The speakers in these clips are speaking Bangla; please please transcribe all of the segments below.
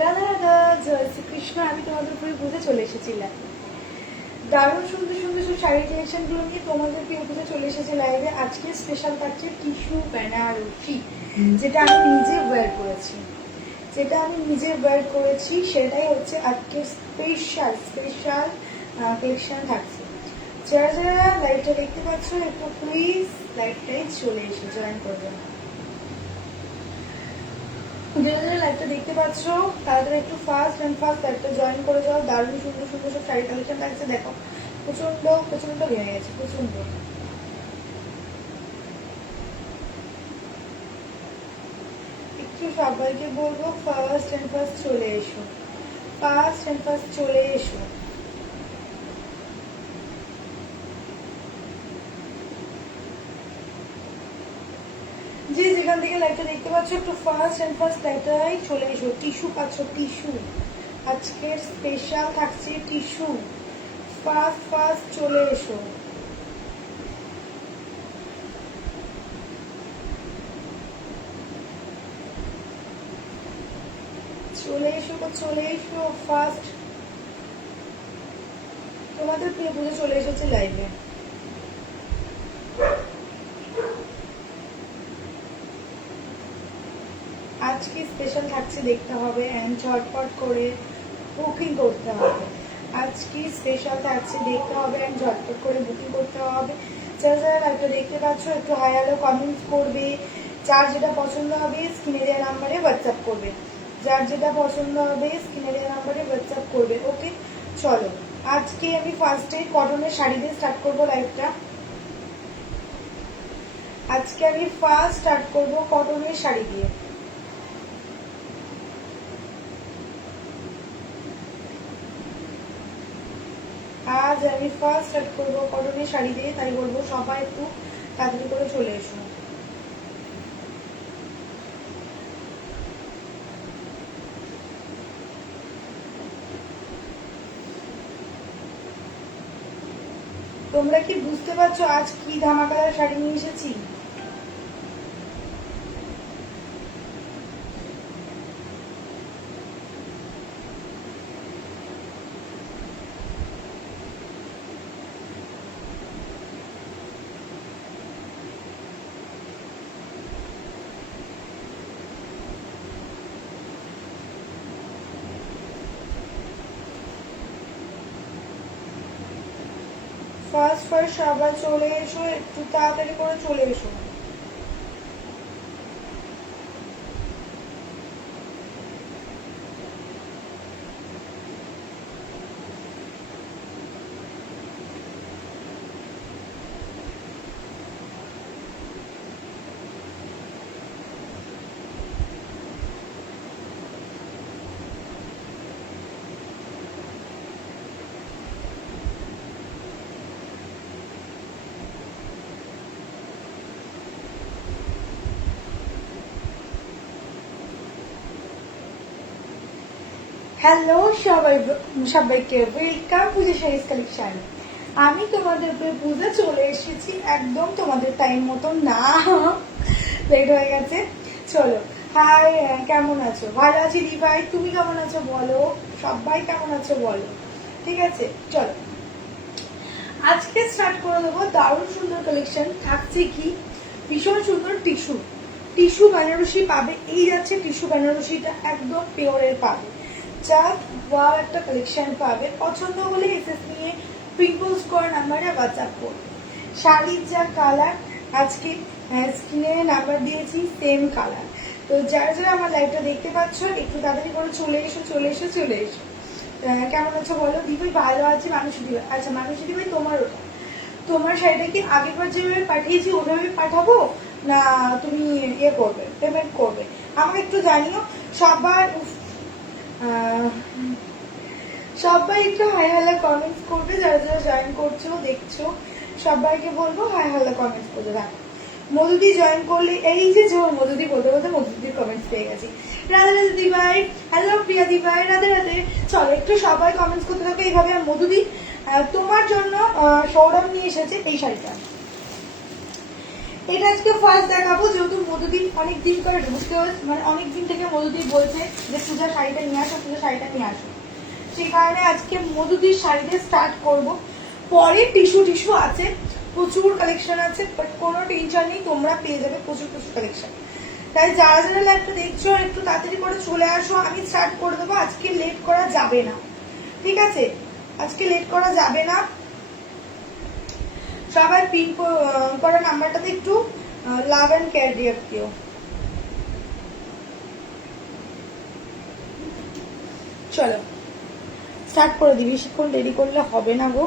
রাধা রাধা, জয় শ্রীকৃষ্ণ। আমি তোমাদের উপরে বুঝে চলে এসেছিলাম দারুণ সুন্দর সুন্দর সব শাড়ি কালেকশন গুলো নিয়ে তোমাদেরকে বুঝে চলে এসেছে লাইভে। আজকে স্পেশাল থাকছে টিস্যু বেনারসি, যেটা আমি নিজে ওয়্যার করেছি, সেটাই হচ্ছে আজকে স্পেশাল কালেকশন থাকছে। যারা যারা লাইভটা দেখতে পাচ্ছ একটু প্লিজ লাইভটাই চলে এসে জয়েন করবে। যারা লাইভটা দেখতে পাচ্ছ তাদের একটু ফার্স্ট লাইভটা জয়েন করে যাও। দারুণ সুন্দর সুন্দর সব শাড়ি কালেকশন থাকছে। দেখো প্রচন্ড ভেঙে গেছে, প্রচন্ড। একটু সবাইকে বলবো ফার্স্ট চলে এসো, চলে এসো। যে যেখান থেকে লাইভটা দেখতে পাচ্ছ একটু ফার্স্ট লাইভটাই চলে এসো। টিস্যু পাচ্ছ, টিস্যু আজকের স্পেশাল থাকছে টিস্যু। ফার্স্ট চলে এসো। চলে এসো ফার্স্ট। তোমাদের প্রিয় বুঝে চলে এসেছে লাইভে। আজকে স্পেশাল থাকছে, দেখতে হবে এন্ড ঝটপট করে বুকিং করতে হবে। আজকে স্পেশাল থাকছে, দেখতে হবে এন্ড ঝটপট করে বুকিং করতে হবে। যারা যারা লাইভটা দেখতে পাচ্ছ একটু হাই হ্যালো কমেন্টস করবে। যার যেটা পছন্দ হবে স্ক্রিনে দেওয়া নাম্বারে হোয়াটসঅ্যাপ করবে। ওকে চলো, আজকে আমি ফার্স্টে কটনের শাড়ি দিয়ে স্টার্ট করবো লাইভটা। আজকে আমি ফার্স্ট স্টার্ট করবো কটনের শাড়ি দিয়ে। আজ আমি ফার্স্ট স্টার্ট করবো কটনের শাড়ি দিয়ে, তাই বলবো সবাই একটু তাড়াতাড়ি করে চলে এসো। তোমরা কি বুঝতে পারছো আজ কি ধামাকাদার শাড়ি নিয়ে এসেছি? ফার্স্ট সবাই চলে এসো, একটু তাড়াতাড়ি করে চলে এসো। হ্যালো সবাইকে ওয়েলকাম পুজো শাড়িজ কালেকশন। আমি তোমাদের পুজো চলে এসেছি একদম তোমাদের টাইম মতন না, লেট হয়ে গেছে। চলো, হাই, কেমন আছো? ভালো আছি দিভাই, তুমি কেমন আছো বলো? সবাই কেমন আছো বলো? ঠিক আছে, চলো আজকে স্টার্ট করে দেবো। দারুণ সুন্দর কালেকশন থাকছে, কি ভীষণ সুন্দর টিস্যু বেনারসি পাবে। এই যাচ্ছে টিস্যু বেনারসিটা একদম পিওরের পাবে। জাস্ট ওয়াও একটা কালেকশন পাবে। পছন্দ হলে এসএস নিয়ে পিম্পলস কর নাম্বারে হোয়াটসঅ্যাপ করবে। শাড়ির যা কালার আজকে স্ক্রিনে নাম্বার দিয়েছি সেম কালার। তো যারা যারা আমার লাইভটা দেখতে পাচ্ছ একটু তাড়াতাড়ি করে চলে এসো। কেমন আছো বলো? দিদি ভালো আছে। মানুষ দিভাই, আচ্ছা মানুষ দিভাই তোমার ওটা, তোমার শাড়িটা কি আগেরবার যেভাবে পাঠিয়েছি ওভাবে পাঠাবো না তুমি ইয়ে করবে, পেমেন্ট করবে? আমাকে একটু জানিও। সবাই একটু হাই হাল্লা কমেন্টস করবে। যারা যারা জয়েন করছো দেখছো সবাইকে বলবো হাই হাল্লা কমেন্টস করবে। দেখো মধুদি জয়েন করলে, এই যে মধুদি বলতে বলতে মধুদির কমেন্টস পেয়ে গেছি। রাধে রাধে দিভাই, হ্যালো প্রিয়া দিভাই, রাধে রাধে। চলো একটু সবাই কমেন্টস করতে থাকো এইভাবে। আর মধুদি তোমার জন্য সৌরভ নিয়ে এসেছে এই শাড়িটা। এটা আজকে ফার্স্ট দেখাবো, যেহেতু মধুদিন অনেকদিন করে ঢুকতে মানে অনেকদিন থেকে মধুদিন বলছে যে পূজার শাড়িটা নিয়ে আসো, পূজার শাড়িটা নিয়ে আসো, সেই কারণে আজকে মধুদির শাড়িতে স্টার্ট করব। পরে টিস্যু টিস্যু আছে, প্রচুর কালেকশন আছে, বাট কোনো টেনশন নেই, তোমরা পেয়ে যাবে প্রচুর প্রচুর কালেকশন। তাই যারা যারা লাইভটা দেখছো একটু তাড়াতাড়ি করে চলে আসো, আমি স্টার্ট করে দেবো। আজকে লেট করা যাবে না, ঠিক আছে? আজকে লেট করা যাবে না। সবাই পিন করা নাম্বারটাতে একটু লাভ অ্যান্ড কেয়ার দিয়ে দিও। চলো স্টার্ট করে দিবি, বেশিক্ষণ দেরি করলে হবে না গো।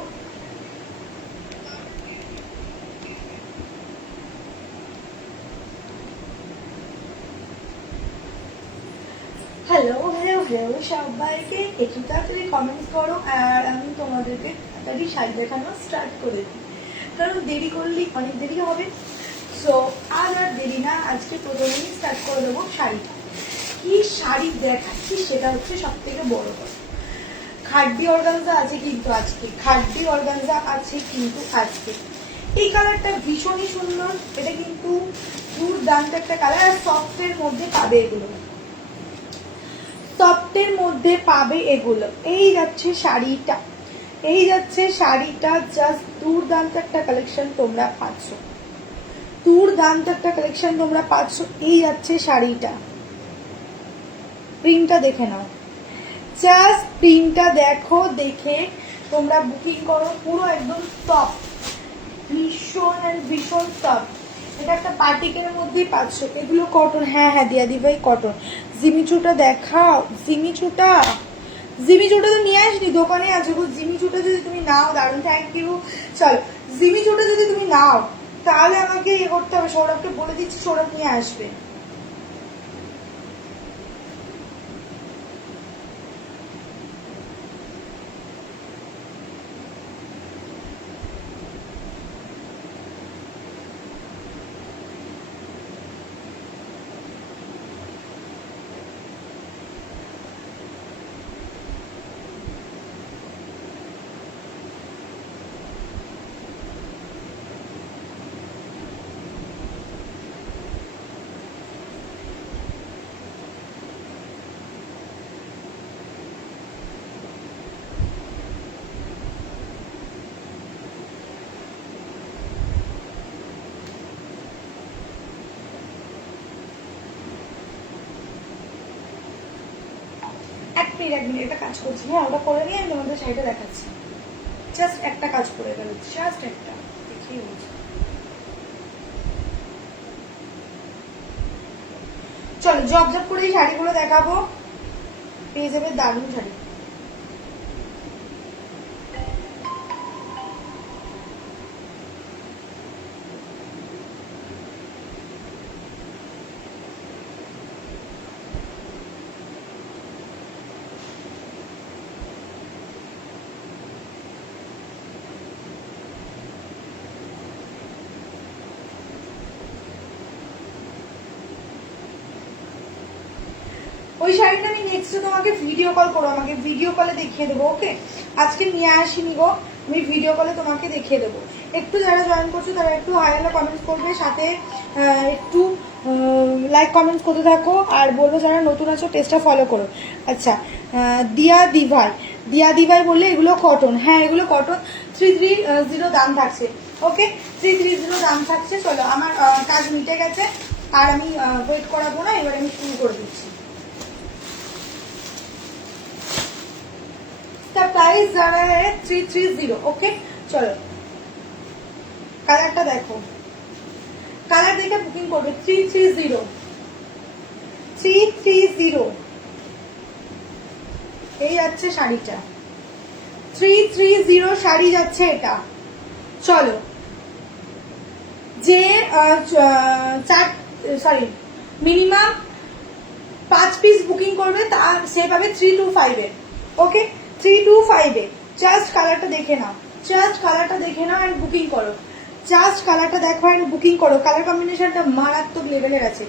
হ্যালো হ্যালো হ্যালো সবাইকে, একটু তাড়াতাড়ি কমেন্টস করো আর আমি তোমাদেরকে তাড়াতাড়ি শাড়ি দেখানো স্টার্ট করে দিই, কারণ দেরি করলেই অনেক দেরি হবে। সো আজ আর দেরি না, আজকে প্রথমেই স্টার্ট করে দেবো শাড়িটা। কি শাড়ি দেখাচ্ছি সেটা হচ্ছে সব থেকে বড় কথা। খাড্ডি অর্গানজা আছে কিন্তু আজকে, খাড্ডি অর্গানজা আছে কিন্তু আজকে। এই কালারটা ভীষণই সুন্দর, এটা কিন্তু দুর্দান্ত একটা কালার। আর সফটের মধ্যে পাবে এগুলো, সফটের মধ্যে পাবে এগুলো। এই যাচ্ছে শাড়িটা, এই যাচ্ছে শাড়িটা, জাস্ট দুর্দান্ত একটা কালেকশন তোমরা পাচ্ছ, দুর্দান্ত একটা কালেকশন তোমরা পাচ্ছ। এই যাচ্ছে শাড়িটা, প্রিন্টটা দেখে নাও, জাস্ট প্রিন্টটা দেখো, দেখে তোমরা বুকিং করো। পুরো একদম সফট, ভীষণ ভীষণ সফট। এটা একটা পার্টিকের মধ্যেই পাচ্ছ। এগুলো কটন, হ্যাঁ হ্যাঁ দিয়াদি ভাই কটন। জিমিচুটা দেখাও, জিমিচুটা, জিমিচুটা তো নিয়ে আসনি, দোকানে আছে গো। জিমিচুটা যদি তুমি নাও, দারুণ, থ্যাংক ইউ। চলো জিমিচুটা যদি তুমি নাও তাহলে আমাকে ইয়ে করতে হবে, সৌরভকে বলে দিচ্ছি, সৌরভ নিয়ে আসবে। এক মিনিট একটা কাজ করছি, হ্যাঁ ওটা করে নিয়ে আমি তোমাদের শাড়িটা দেখাচ্ছি। জাস্ট একটা কাজ করে গেল, জাস্ট একটা, দেখিয়ে বলছি। চলো জব জব করে এই শাড়িগুলো দেখাবো, পেয়ে যাবে দারুণ শাড়ি। ওই শাড়িটা আমি নেক্সট তোমাকে ভিডিও কল করবো, আমাকে ভিডিও কলে দেখিয়ে দেবো। ওকে, আজকে নিয়ে আসিনি গো, আমি ভিডিও কলে তোমাকে দেখিয়ে দেবো। একটু যারা জয়েন করছো তারা একটু হাই হ্যালো কমেন্টস করবে, সাথে একটু লাইক কমেন্টস করতে থাকো, আর বলবো যারা নতুন আছো পেজটা ফলো করো। আচ্ছা, দিয়া দিভাই, দিয়া দিভাই বললে এগুলো কটন, হ্যাঁ এগুলো কটন। 330 দাম থাকছে। ওকে, 330 দাম থাকছে। চলো আমার কাজ মিটে গেছে, আর আমি ওয়েট করাবো না, এবার আমি শুরু করে দিচ্ছি। प्राइस जा रहा है 330। ओके चलो কালারটা দেখো, কালার দেখে বুকিং করবে। 330 এই যাচ্ছে শাড়িটা, 330 শাড়ি যাচ্ছে এটা। চলো যে মিনিমাম 5 পিস বুকিং করবে তা সে পাবে 325 এর। ওকে 325 এ। জাস্ট কালারটা দেখে নাও, জাস্ট কালারটা দেখে নাও এন্ড বুকিং করো। জাস্ট কালারটা দেখো এন্ড বুকিং করো। কালার কম্বিনেশনটা মারাত্মক লেভেলের আছে।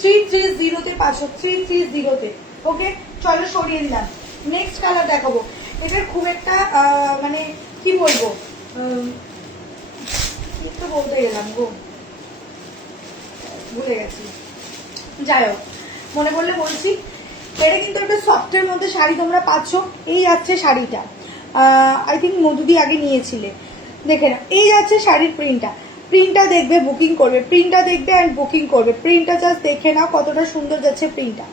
330 তে পাচ্ছ, 330 তে। ওকে চলো সরিয়ে দিলাম। নেক্সট কালার দেখাবো। এটার খুব একটা মানে কি বলবো, একটু বলতে গেলাম গো। ভুলে গেছি, যাই হোক মনে পড়লে বলছি। এটা কিন্তু একটা সফটের মধ্যে শাড়ি তোমরা পাচ্ছ। এই যাচ্ছে শাড়িটা, আই থিঙ্ক মধুদি আগে নিয়েছিলে, দেখে না। এই যাচ্ছে শাড়ির প্রিন্টটা দেখবে, বুকিং করবে, প্রিন্টটা দেখবে অ্যান্ড বুকিং করবে। প্রিন্টটা জাস্ট দেখে নাও কতটা সুন্দর যাচ্ছে প্রিন্টটা।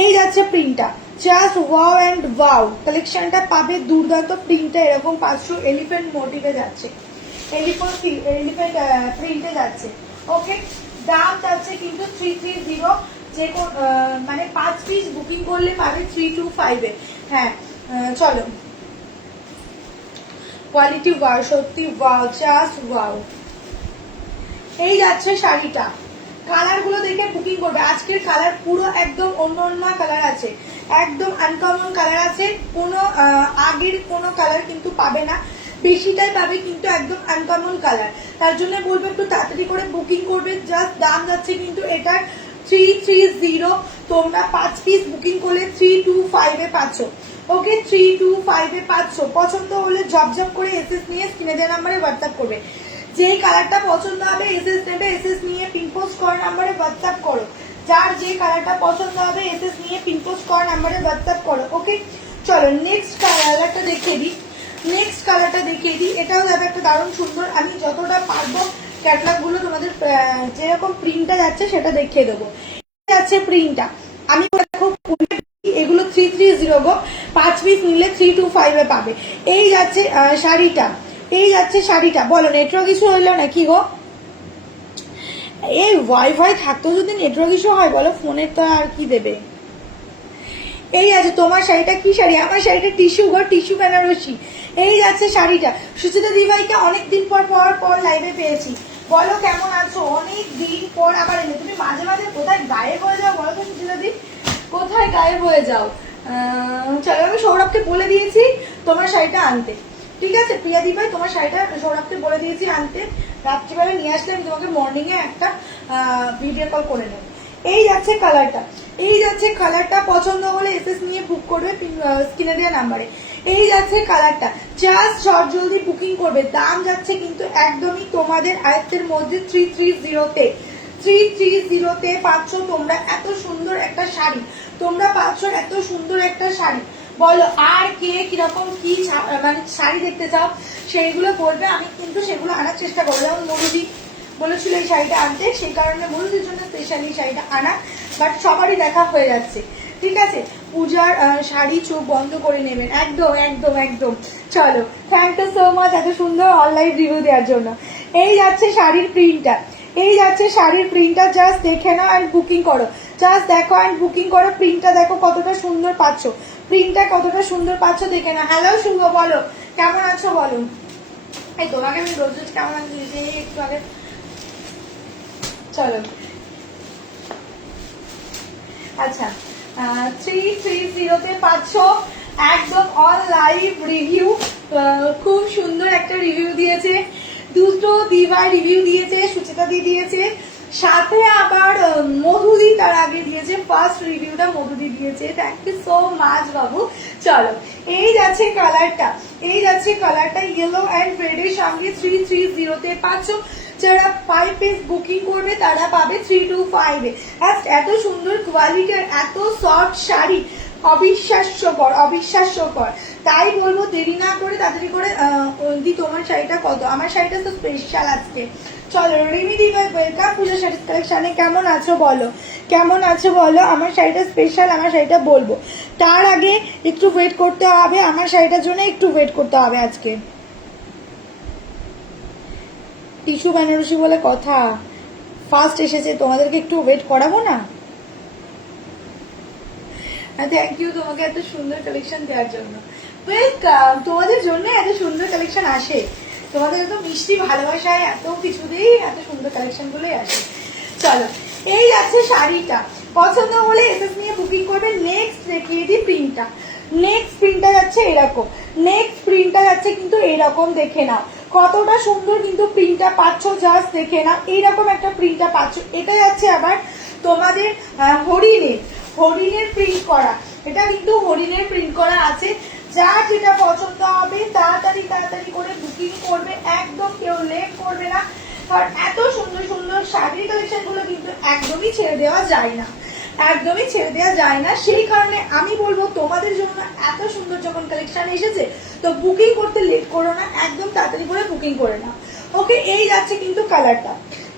এই যাচ্ছে প্রিন্টটা, জাস্ট ওয়াও অ্যান্ড ওয়াও। কালেকশনটা পাবে দুর্দান্ত। প্রিন্টটা এরকম পাচ্ছ, এলিফ্যান্ট মোটিভে যাচ্ছে, এলিফ্যান্ট প্রিন্টে যাচ্ছে। ওকে, দাম যাচ্ছে কিন্তু 330, যে মানে 5 পিস বুকিং করলে পাবে 325-এ। হ্যাঁ চলো, কোয়ালিটি ওয়াও, সত্যি ওয়াও, জাস্ট ওয়াও। এই যাচ্ছে শাড়িটা, কালার গুলো দেখে বুকিং করবে। আজকের কালার পুরো একদম অন্য অন্য কালার আছে, একদম আনকমন কালার আছে, কোনো আগের কোনো কালার কিন্তু পাবে না, বেশিটাই পাবে কিন্তু একদম আনকমন কালার। তার জন্য বলবো একটু তাড়াতাড়ি করে বুকিং করবে। জাস্ট দাম যাচ্ছে কিন্তু এটার 330, তোমরা 5 পিস বুকিং করলে 325-এ পাচ্ছ। ওকে, 325-এ পাচ্ছ। পছন্দ হলে জব করে এসএস নিয়ে স্ক্রিনে দেওয়া নাম্বারে হোয়াটসঅ্যাপ করবে। যেই কালারটা পছন্দ হবে এসএস নেবে, এসএস নিয়ে পিনপোস্ট করার নাম্বারে হোয়াটসঅ্যাপ করো। যার যে কালারটা পছন্দ হবে এসএস নিয়ে পিনপোস্ট করার নাম্বারে হোয়াটসঅ্যাপ করো। ওকে চলো, নেক্সট কালারটা দেখিয়ে দিই। এটাও যাবে একটা দারুণ সুন্দর। আমি যতটা পারবো ক্যাটলগ গুলো তোমাদের যেরকম প্রিন্টটা যাচ্ছে সেটা দেখিয়ে দেবো। যাচ্ছে প্রিন্টটা, আমি দেখো এগুলো 330 গো, 5 পিস নিলে 325-এ পাবে। এই যাচ্ছে শাড়িটা, বলো নেটওয়ার্ক ইস্যু হইলো নাকি গো? এই ওয়াইফাই থাকতো যদি নেটওয়ার্ক ইস্যু হয় বলো, ফোনের তো আর কি দেবে। এই আছে তোমার শাড়িটা, কি শাড়ি? আমার শাড়িটা টিস্যু গো, টিস্যু বেনারসি। এই যাচ্ছে শাড়িটা, সুচিতা দিভাইকে অনেকদিন পর লাইভে পেয়েছি। বলো কেমন আছো? অনেক দিন পর আবার এলে। তুমি মাঝে মাঝে কোথায় গায়েব হয়ে যাও বলো তো সুচিতা দি, কোথায় গায়েব হয়ে যাও? চলো, আমি সৌরভকে বলে দিয়েছি তোমার শাড়িটা আনতে, ঠিক আছে? প্রিয়া দিভাই তোমার শাড়িটা সৌরভকে বলে দিয়েছি আনতে, রাত্রিবেলা নিয়ে আসলে আমি তোমাকে মর্নিং এ একটা ভিডিও কল করে নেব। এই যাচ্ছে কালারটা, পছন্দ হলে এসএস নিয়ে বুক করবে স্ক্রিনে দেওয়া নাম্বারে। এই যাচ্ছে কালারটা, জাস্ট শর্ট জলদি বুকিং করবে। দাম যাচ্ছে কিন্তু একদমই তোমাদের আয়ত্তের মধ্যে 330-তে পাচ্ছ তোমরা এত সুন্দর একটা শাড়ি। বলো আর কে কিরকম কি মানে শাড়ি দেখতে চাও সেইগুলো বলবে, আমি কিন্তু সেগুলো আনার চেষ্টা করবো। যেমন মধুদি বলেছিল এই শাড়িটা আনতে, সেই কারণে মধুদির জন্য স্পেশালি শাড়িটা আনা, বাট সবারই দেখা হয়ে যাচ্ছে, ঠিক আছে? পূজার শাড়ি চোখ বন্ধ করে নেবেন, একদম একদম একদম। চলো, থ্যাংক ইউ সো মাচ এত সুন্দর অনলাইন রিভিউ দেওয়ার জন্য। এই যাচ্ছে শাড়ির প্রিন্টটা, জাস্ট দেখে নাও অ্যান্ড বুকিং করো। জাস্ট দেখো অ্যান্ড বুকিং করো, প্রিন্টটা দেখো কতটা সুন্দর পাচ্ছ, দেখে না। হ্যালো শুভ, বলো কেমন আছো বলো। এই তোমাকে আমি রোজ কেমন আছো একটু আগে। চলো, আচ্ছা 330-তে পাচ্ছ একদম অন লাইভ রিভিউ। খুব সুন্দর একটা রিভিউ দিয়েছে, দুটো দিভাই রিভিউ দিয়েছে, সুচিতা দি দিয়েছে, সাথে আবার মধুদি তার আগে দিয়েছে। ফার্স্ট রিভিউটা মধুদি দিয়েছে, থ্যাংক ইউ সো মাচ বাবু। চলো, এই যাচ্ছে কালারটা ইয়েলো অ্যান্ড রেডের সঙ্গে 330-তে পাচ্ছ। যারা 5 পিস বুকিং করবে তারা পাবে 325-এ। এত সুন্দর কোয়ালিটির এত সফট শাড়ি, অবিশ্বাস্যকর। তাই বলবো দেরি না করে তাড়াতাড়ি করে দি। তোমার শাড়িটা কত? আমার শাড়িটা তো স্পেশাল আজকে। চলো, রিমি দিভাই ওয়েলকাম পূজা শাড়ি কালেকশনে। কেমন আছো বলো। আমার শাড়িটা স্পেশাল, আমার শাড়িটা বলবো। তার আগে একটু ওয়েট করতে হবে, আমার শাড়িটার জন্য একটু ওয়েট করতে হবে। আজকে টিস্যু বেনারসি বলে কথা, ফার্স্ট এসেছে, তোমাদেরকে একটু ওয়েট করাবো না? থ্যাংক ইউ তোমাকে এত সুন্দর কালেকশন দেওয়ার জন্য। ওয়েলকাম, তোমাদের জন্য এত সুন্দর কালেকশন আসে, তোমাদের এত মিষ্টি ভালোবাসায় এত কিছুতেই এত সুন্দর কালেকশন গুলোই আসে। চলো, এই যাচ্ছে শাড়িটা, পছন্দ হলে এসএস নিয়ে বুকিং করবে। নেক্সট দেখিয়ে দিই প্রিন্টটা। নেক্সট প্রিন্টটা যাচ্ছে কিন্তু এইরকম, দেখে নাও কতটা সুন্দর কিন্তু প্রিন্টটা পাচ্ছ, জাস্ট দেখে নাও এইরকম একটা প্রিন্টটা পাচ্ছ। এটা যাচ্ছে আবার তোমাদের হরিণের প্রিন্ট করা, এটা কিন্তু হরিণের প্রিন্ট করা আছে। যার যেটা পছন্দ হবে তাড়াতাড়ি করে বুকিং করবে, একদম কেউ লেট করবে না, কারণ এত সুন্দর সুন্দর শাড়ির কালেকশন গুলো কিন্তু একদমই ছেড়ে দেওয়া যায় না, একদমই ছেড়ে দেওয়া যায় না। সেই কারণে আমি বলবো তোমাদের জন্য এত সুন্দর যখন কালেকশন এসেছে তো বুকিং করতে লেট করো না, একদম তাড়াতাড়ি করে বুকিং করে নাও। ওকে, এই যাচ্ছে কিন্তু কালারটা,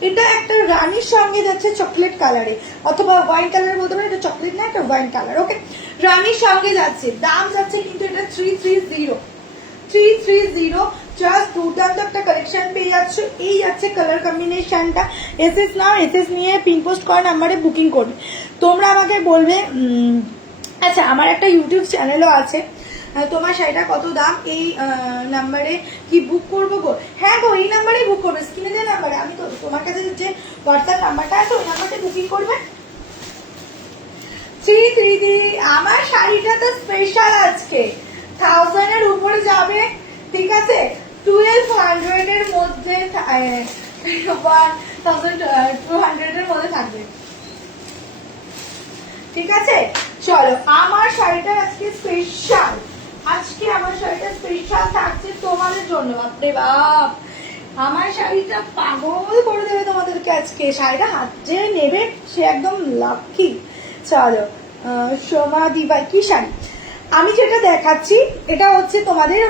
এটা একটা রানীর সঙ্গে যাচ্ছে চকলেট কালারে অথবা ওয়াইন কালার বলতে পারে, এটা চকলেট না একটা ওয়াইন কালার। ওকে, রানীর সঙ্গে যাচ্ছে, দাম যাচ্ছে কিন্তু এটা 330 জাস্ট দুর্দান্ত একটা কালেকশন পেয়ে যাচ্ছ। এই যাচ্ছে কালার কম্বিনেশনটা। এসএস নাও, এসএস নিয়ে পিন পোস্ট করা নাম্বারে বুকিং করবে। তোমরা আমাকে বলবে আচ্ছা আমার একটা ইউটিউব চ্যানেলও আছে, তোমার শাড়িটা কত দাম, এই নাম্বারে কি বুক করবো গো? হ্যাঁ গো, এই নাম্বারেই বুক করবে, স্ক্রিনে দেওয়া নাম্বারে। আমি তো তোমার কাছে যে হোয়াটসঅ্যাপ নাম্বারটা আছে ওই নাম্বারটা বুকিং করবে। 333 আমার শাড়িটা তো স্পেশাল আজকে 1000 এর উপরে যাবে, ঠিক আছে? 1200 এর মধ্যে 1200 এর মধ্যে থাকবে, ঠিক আছে? চলো, আমার শাড়িটা আজকে স্পেশাল, আজকে আমার শাড়িটা স্পেশাল থাকছে তোমাদের জন্য। বাপরে বাপ, আমার শাড়িটা পাগল করে দেবে তোমাদেরকে আজকে। শাড়িটা হাতে নেবে সে একদম লাকি। চলো, সোমা দিবা কি শাড়ি আমি যেটা দেখাচ্ছি, এটা হচ্ছে তোমাদের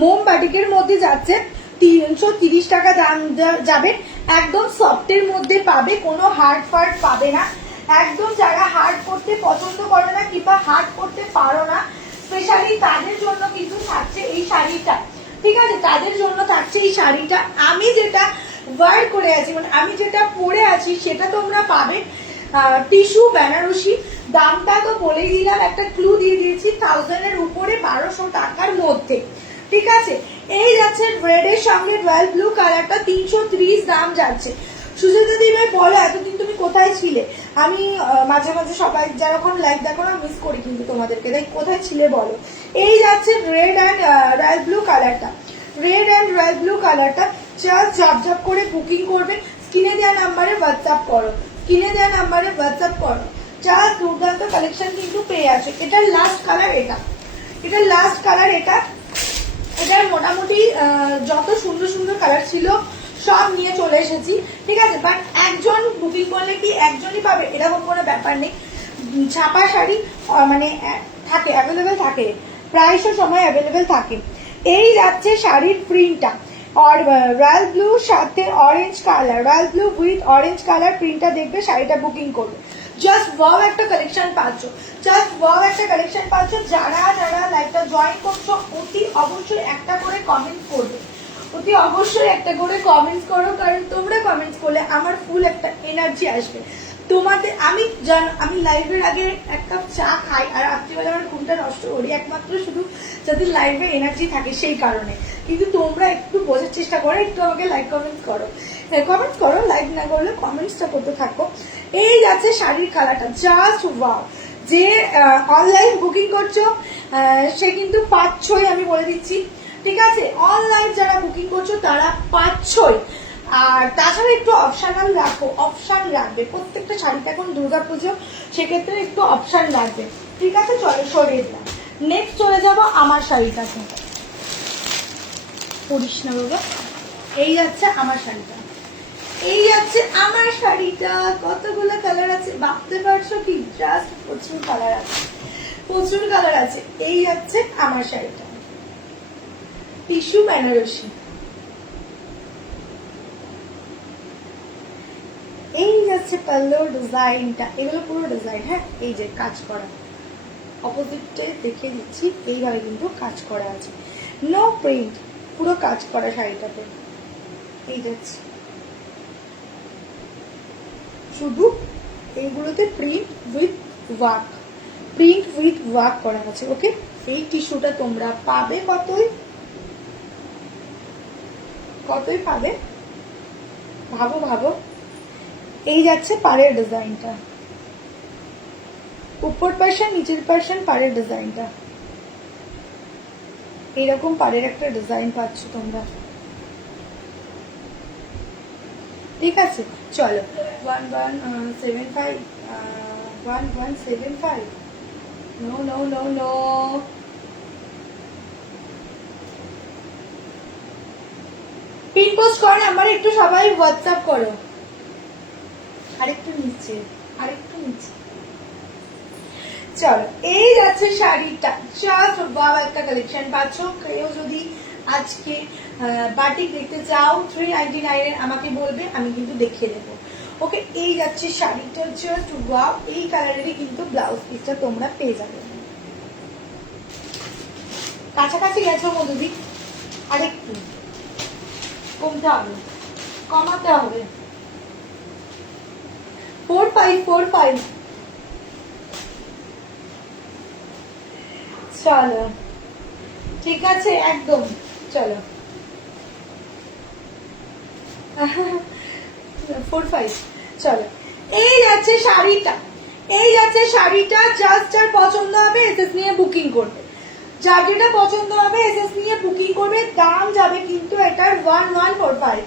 মোম বাটিকের মধ্যে যাচ্ছে, 330 টাকা দাম যাবে। একদম সফটের মধ্যে পাবে, কোনো হার্ড ফার্ড পাবে না। একদম যারা হার্ড করতে পছন্দ করে না কিংবা হার্ড করতে পারো না, স্পেশালি তাদের জন্য কিন্তু থাকছে এই শাড়িটা, ঠিক আছে? তাদের জন্য থাকছে এই শাড়িটা। আমি যেটা ওয়ার করে আছি, মানে আমি যেটা পরে আছি সেটা তোমরা পাবে টিস্যু বেনারসি। দামটা তো বলেই দিলাম, একটা ক্লু দিয়ে দিয়েছি, 1000 এর উপরে 1200 টাকার মধ্যে, ঠিক আছে? এই যাচ্ছে রেড এর সঙ্গে রয়্যাল ব্লু কালারটা, 330 দাম যাচ্ছে। সুজাতা দি ভাই বলো এতদিন তুমি কোথায় ছিলে? আমি মাঝে মাঝে সবাই যখন লাইভ দেখো না মিস করি কিন্তু তোমাদেরকে, তাই কোথায় ছিলে বলো। এই যাচ্ছে রেড অ্যান্ড রয়্যাল ব্লু কালারটা, রেড অ্যান্ড রয়্যাল ব্লু কালারটা। জাস্ট ঝপঝপ করে বুকিং করবে, স্ক্রিনে দেওয়া নাম্বারে হোয়াটসঅ্যাপ করো, স্ক্রিনে দেওয়া নাম্বারে হোয়াটসঅ্যাপ করো। জাস্ট দুর্দান্ত কালেকশন কিন্তু পেয়ে আছে। এটার লাস্ট কালার এটা, এটার লাস্ট কালার এটা। এটার মোটামুটি যত সুন্দর সুন্দর কালার ছিল সব নিয়ে চলে এসেছি, ঠিক আছে? বাট একজন বুকিং করলে কি একজনই পাবে এরকম কোনো ব্যাপার নেই। ছাপা শাড়ি মানে থাকে, অ্যাভেলেবেল থাকে, প্রায়শই সময় অ্যাভেলেবেল থাকে। এই যাচ্ছে শাড়ির প্রিন্টটা, আর রয়্যাল ব্লু সাথে orange colour, royal blue with orange colour প্রিন্টটা দেখবে, শাড়িটা বুকিং করবে। জাস্ট ওয়াও একটা কালেকশন পাচ্ছ, জাস্ট ওয়াও একটা কালেকশন পাচ্ছ। যারা যারা লাইভটা জয়েন করছো অতি অবশ্যই একটা করে কমেন্ট করবে, অতি অবশ্যই একটা করে কমেন্টস করো, কারণ তোমরা কমেন্টস করলে আমার ফুল একটা এনার্জি আসবে তোমাদের। আমি আমি লাইভের আগে এক কাপ চা খাই আর রাত্রিবেলা আমার ঘুমটা নষ্ট করি একমাত্র শুধু যাতে লাইভে এনার্জি থাকে সেই কারণে। কিন্তু তোমরা একটু বোঝার চেষ্টা করো, একটু আমাকে লাইক কমেন্টস করো, কমেন্টস করো, লাইক না করলে কমেন্টসটা করতে থাকো। এই যাচ্ছে শাড়ির কালারটা, জাস্ট ওয়াও। যে অনলাইন বুকিং করছো সে কিন্তু পাচ্ছই, আমি বলে দিচ্ছি, ঠিক আছে? অনলাইন যারা বুকিং করছো তারা পাচ্ছই। আর তাছাড়া একটু অপশনাল রাখো, অপশন রাখবে প্রত্যেকটা শাড়িতে, এখন দুর্গাপুজো, সেক্ষেত্রে একটু অপশন রাখবে, ঠিক আছে? চলো সরিয়ে দিলাম, নেক্সট চলে যাব আমার শাড়িটাতে। পড়িস না বাবা, এই যাচ্ছে আমার শাড়িটা, এই যাচ্ছে আমার শাড়িটা। কতগুলো কালার আছে ভাবতে পারছো কি? জাস্ট প্রচুর কালার আছে, প্রচুর কালার আছে। এই যাচ্ছে আমার শাড়িটা, টিস্যু বেনারসি। এই যাচ্ছে পাল্লোর ডিজাইনটা, এগুলো পুরো ডিজাইন, হ্যাঁ এই যে কাজ করা, অপোজিটে দেখিয়ে দিচ্ছি, এইভাবে কিন্তু কাজ করা আছে, নো প্রিন্ট, পুরো কাজ করা শাড়িটাতে। এই যাচ্ছে শুধু এইগুলোতে print with work, print with work করা আছে। ওকে, এই টিস্যুটা তোমরা পাবে কতই, কতই পাবে ভাবো ভাবো। এই যাচ্ছে পাড়ের ডিজাইনটা, উপর পার্সন নিচের পার্সন পাড়ের ডিজাইনটা, এইরকম পাড়ের একটা ডিজাইন পাচ্ছ তোমরা, ঠিক আছে? চলো 1175, 1175, no no no no, pin post করে আমার একটু সবাই হোয়াটসঅ্যাপ করো, আরেকটু নিচে, আরেকটু নিচে। চলো, এই যাচ্ছে শাড়িটা, জাস্ট বাবা একটা কালেকশন পাচ্ছ। কেউ যদি আজকে বাটিক দেখতে চাও 399 এর আমাকে বলবে, আমি কিন্তু দেখিয়ে দেবো। ওকে, এই যাচ্ছে শাড়িটা, জাস্ট ওয়াও। এই কালারেরই কিন্তু ব্লাউজ পিসটা তোমরা পেয়ে যাবে। কাছাকাছি গেছো মধুদি, আরেকটু কমতে হবে, কমাতে হবে। 4545। চলো ঠিক আছে, একদম। চলো 45। চলো, এই যাচ্ছে শাড়িটা, এই যাচ্ছে শাড়িটা। জাস্ট যার পছন্দ হবে এসএস নিয়ে বুকিং করবে, যার যেটা পছন্দ হবে এসএস নিয়ে বুকিং করবে। দাম যাবে কিন্তু এটার 1145,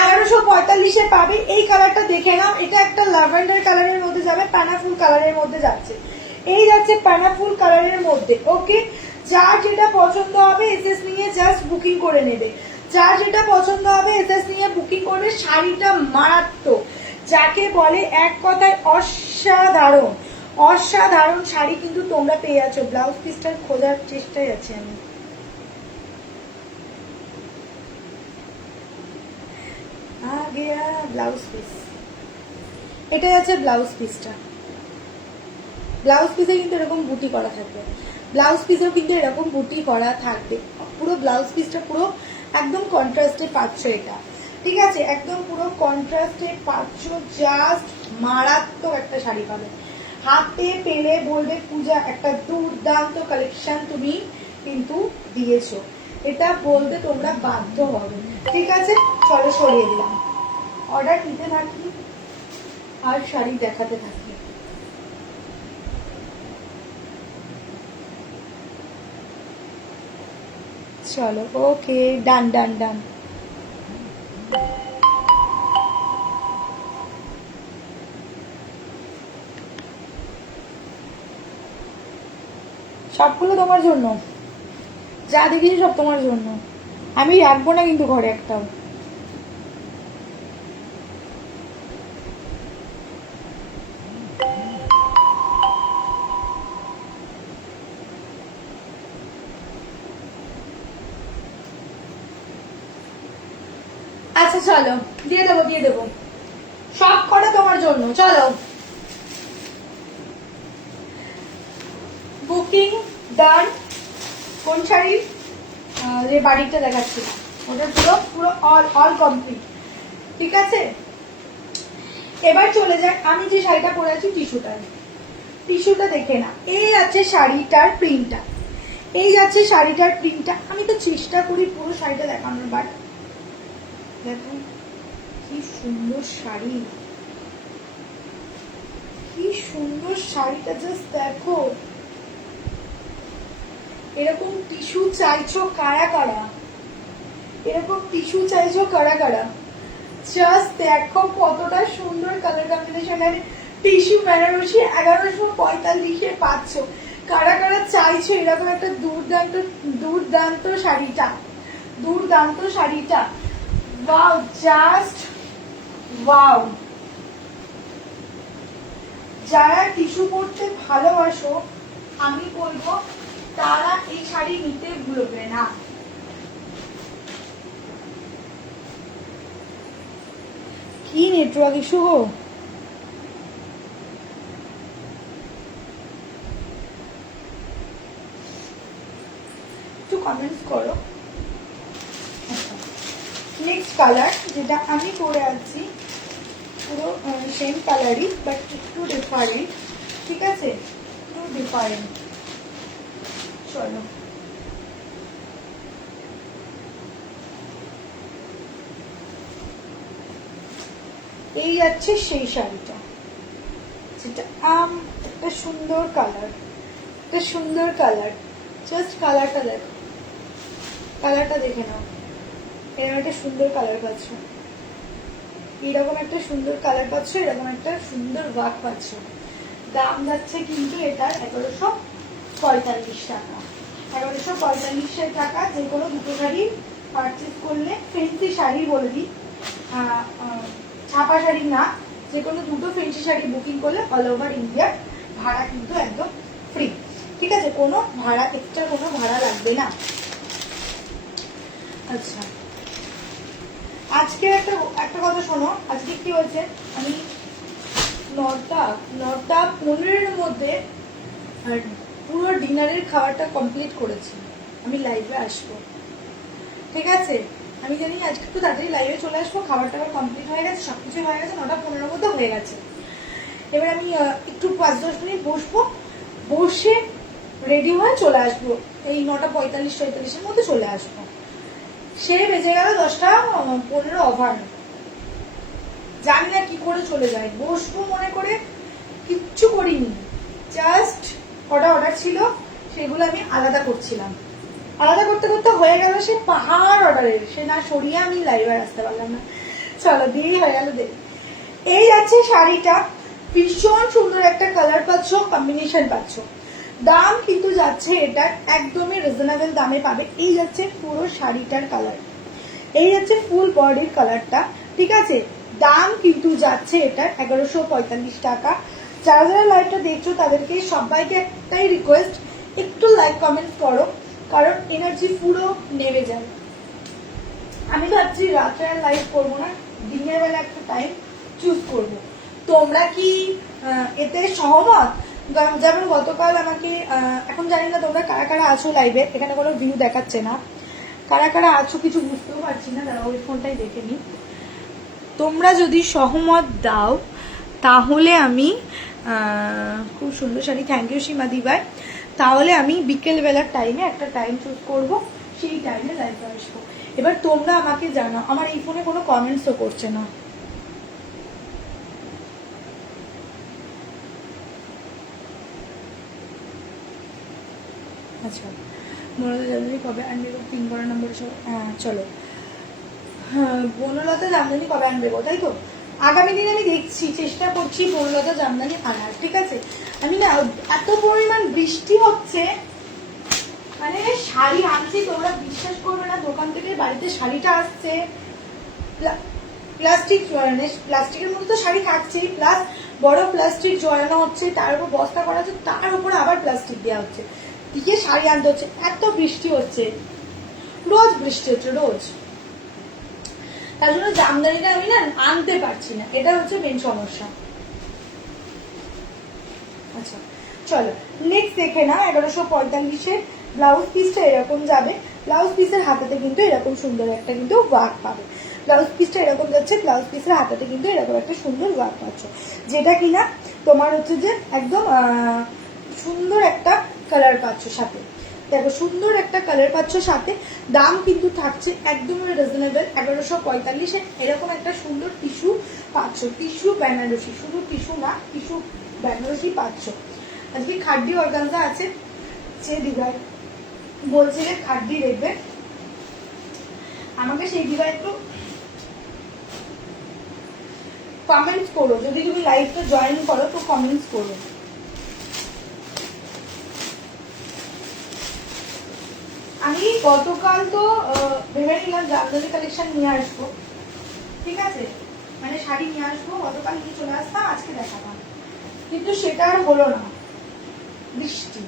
1145-এ পাবে। এই কালারটা দেখে নাও, এটা একটা ল্যাভেন্ডার কালারের মধ্যে যাবে, পানাফুল কালারের মধ্যে যাচ্ছে। এই যাচ্ছে পানাফুল কালারের মধ্যে। ওকে, যার যেটা পছন্দ হবে এসএস নিয়ে জাস্ট বুকিং করে নেবে, যার যেটা পছন্দ হবে এসএস নিয়ে বুকিং করবে। শাড়িটা মারাত্মক, যাকে বলে এক কথায় অসাধারণ, অসাধারণ শাড়ি কিন্তু তোমরা পেয়ে যাচ্ছ। ব্লাউজ পিসটা খোঁজার চেষ্টায় আছি আমি। ব্লাউজ পিস, এটা যাচ্ছে ব্লাউজ পিসটা। ব্লাউজ পিসে কিন্তু এরকম বুটি করা থাকবে, ব্লাউজ পিসেও কিন্তু এরকম বুটি করা থাকবে। পুরো ব্লাউজ পিসটা পুরো একদম কন্ট্রাস্টে পাচ্ছ এটা, ঠিক আছে? একদম পুরো কন্ট্রাস্টে পাচ্ছ, জাস্ট মারাত্মক একটা শাড়ি পাবে। হাতে পেলে বলবে পূজা একটা দুর্দান্ত কালেকশন তুমি কিন্তু দিয়েছো, এটা বলতে তোমরা বাধ্য হবে। ঠিক আছে, চলো সরিয়ে দিলাম, অর্ডার নিতে থাকি আর শাড়ি দেখাতে থাকি। চলো, ওকে, ডান ডান ডান। সবগুলো তোমার জন্য, যা দেখেছি সব তোমার জন্য। আমি রাখবো না কিন্তু ঘরে একটাও। আচ্ছা চলো, দিয়ে দেবো দিয়ে দেবো, সব কটা তোমার জন্য। চলো, বুকিং ডান। কোন শাড়ি? যে বাড়িটা দেখাচ্ছি ওটা পুরো পুরো অল অল কমপ্লিট, ঠিক আছে? এবার চলে যাক, আমি যে শাড়িটা পরে আছি টিস্যুটার, টিস্যুটা দেখে না। এই আছে শাড়িটার প্রিন্টটা, এই যাচ্ছে শাড়িটার প্রিন্টটা। আমি তো চেষ্টা করি পুরো শাড়িটা দেখানোর, বাট দেখো কি সুন্দর শাড়ি, কি সুন্দর শাড়িটা, জাস্ট দেখো। এরকম টিস্যু চাইছো কারা কারা, এরকম টিস্যু চাইছো কারা কারা, জাস্ট দেখো কতটা সুন্দর কালার কম্বিনেশন। আর টিস্যু বেনারসি 1145-এ পাচ্ছ। কারা কারা চাইছো এরকম একটা দুর্দান্ত দুর্দান্ত শাড়িটা, দুর্দান্ত শাড়িটা। Wow, just wow. যারা টিস্যু পরতে ভালোবাসো আমি বলবো তারা এই শাড়ি নিতে ভুলবে না। কি নেটওয়ার্ক ইস্যু গো, একটু কমেন্টস করো। নেক্সট কালার যেটা আমি পরে আছি পুরো সেম কালারই, বাট একটু ডিফারেন্ট, ঠিক আছে? একটু ডিফারেন্ট। চলো, এই যাচ্ছে সেই শাড়িটা, যেটা একটা সুন্দর কালার, একটা সুন্দর কালার। জাস্ট কালারটা দেখো, কালারটা দেখে নাও। এরকম একটা সুন্দর কালার পাচ্ছ, এরকম একটা সুন্দর কালার পাচ্ছ, এরকম একটা সুন্দর ওয়ার্ক পাচ্ছ। দাম যাচ্ছে কিন্তু এটার 1145 টাকা, 1145 টাকা। যে কোনো দুটো শাড়ি পারচেজ করলে, ফেন্সি শাড়ি বলে দিই, ছাপা শাড়ি না, যে কোনো দুটো ফেন্সি শাড়ি বুকিং করলে অল ওভার ইন্ডিয়া ভাড়া কিন্তু একদম ফ্রি, ঠিক আছে? কোনো ভাড়া, এক্সট্রা কোনো ভাড়া লাগবে না। আচ্ছা, আজকে একটা কথা শোনো, আজকে কি হয়েছে, আমি 9:15 মধ্যে পুরো ডিনারের খাবারটা কমপ্লিট করেছি। আমি লাইভে আসবো, ঠিক আছে? আমি জানি আজকে একটু তাড়াতাড়ি লাইভে চলে আসবো, খাবার টাবার কমপ্লিট হয়ে গেছে, সবকিছু হয়ে গেছে, 9:15 মধ্যে হয়ে গেছে। এবার আমি একটু 5-10 মিনিট বসবো, বসে রেডি হয়ে চলে আসবো, এই 9:45-46 মধ্যে চলে আসবো। সে বেজে গেল 10:15 ওভার, জানি না কি করে চলে যায়। বসবো মনে করে কিচ্ছু করিনি, জাস্ট অর্ডার ছিল, সেগুলো আমি আলাদা করছিলাম। আলাদা করতে করতে হয়ে গেল সে পাহাড় অর্ডারের, সে না সরিয়ে আমি লাইভে আসতে পারলাম না। চলো, দিয়ে হয়ে গেল। এই যাচ্ছে শাড়িটা, ভীষণ সুন্দর একটা কালার পাচ্ছ, কম্বিনেশন পাচ্ছ। দাম কিন্তু যাচ্ছে এটা একদমই রিজনেবল দামে পাবে। এই যাচ্ছে পুরো শাড়িটার কালার, এই যাচ্ছে ফুল বডির কালারটা, ঠিক আছে? দাম কিন্তু যাচ্ছে এটা 1145 টাকা। যারা যারা লাইভটা দেখছো তাদেরকে সবাইকে একটাই রিকোয়েস্ট, একটু লাইক কমেন্ট করো, কারণ এনার্জি পুরো নেমে যায়। আমি ভাবছি রাত্রে আর লাইভ করবো না, দিনের বেলা একটা টাইম চুজ করব। তোমরা কি এতে সহমত? যেমন গতকাল আমাকে, এখন জানি না তোমরা কারা কারা আছো লাইভে, এখানে কোনো ভিউ দেখাচ্ছে না, কারা কারা আছো কিছু বুঝতেও পারছি না, তারা ওই ফোনটাই দেখে নি। তোমরা যদি সহমত দাও তাহলে আমি, খুব সুন্দর শাড়ি, থ্যাংক ইউ সীমা দিবাই, তাহলে আমি বিকেলবেলার টাইমে একটা টাইম চুজ করব, সেই টাইমে লাইভে আসবো। এবার তোমরা আমাকে জানাও, আমার এই ফোনে কোনো কমেন্টসও করছে না। আচ্ছা, বনলতা জামদানি কবে আনবে? পিন করা নম্বর, হ্যাঁ চলো। হ্যাঁ, বনলতা জামদানি কবে আনবে গো, তাই তো? আগামী দিনে আমি দেখছি, চেষ্টা করছি বনলতা জামদানি আনার, ঠিক আছে? আমি না, এত পরিমাণ বৃষ্টি হচ্ছে, মানে শাড়ি আনছি, তোমরা বিশ্বাস করবে না, দোকান থেকে বাড়িতে শাড়িটা আসছে, প্লাস্টিকের মধ্যে তো শাড়ি থাকছেই, প্লাস বড় প্লাস্টিক জড়ানো হচ্ছে, তার উপর বস্তা করা হচ্ছে, তার উপর আবার প্লাস্টিক দেওয়া হচ্ছে, দিয়ে শাড়ি আনতে হচ্ছে। এত বৃষ্টি হচ্ছে, রোজ বৃষ্টি হচ্ছে, রোজ। তার জন্য জামদানিটা আমি না আনতে পারছি না, এটা হচ্ছে মেন সমস্যা। আচ্ছা চলো, নেক্সট দেখে না, 1145-এর ব্লাউজ পিসটা এরকম যাবে। ব্লাউজ পিসের হাতাতে কিন্তু এরকম সুন্দর একটা কিন্তু ওয়ার্ক পাবে। ব্লাউজ পিসটা এরকম যাচ্ছে, ব্লাউজ পিসের হাতাতে কিন্তু এরকম একটা সুন্দর ওয়ার্ক পাচ্ছ, যেটা কিনা তোমার হচ্ছে যে একদম সুন্দর একটা কালার পাচ্ছ সাথে। দেখো, সুন্দর একটা কালার পাচ্ছ সাথে। দাম কিন্তু থাকছে একদমই রিজনেবল, 1145-এ এরকম একটা সুন্দর টিস্যু পাচ্ছ, টিস্যু বেনারসি, শুধু টিস্যু না, টিস্যু বেনারসি পাচ্ছ। আজকে খাড্ডি অর্গানজা আছে, যে দিভাই বলছিলে খাড্ডি দেখবে, আমাকে সেই দিভাই একটু কমেন্টস করো, যদি তুমি লাইভটা জয়েন করো তো কমেন্টস করো। আমি গতকাল তো ভেবে নিলাম জামদানি কালেকশন নিয়ে আসবো, ঠিক আছে, মানে শাড়ি নিয়ে আসবো, গতকাল নিয়ে চলে আসতাম, আজকে দেখাতাম, কিন্তু সেটা আর হলো না, বৃষ্টি।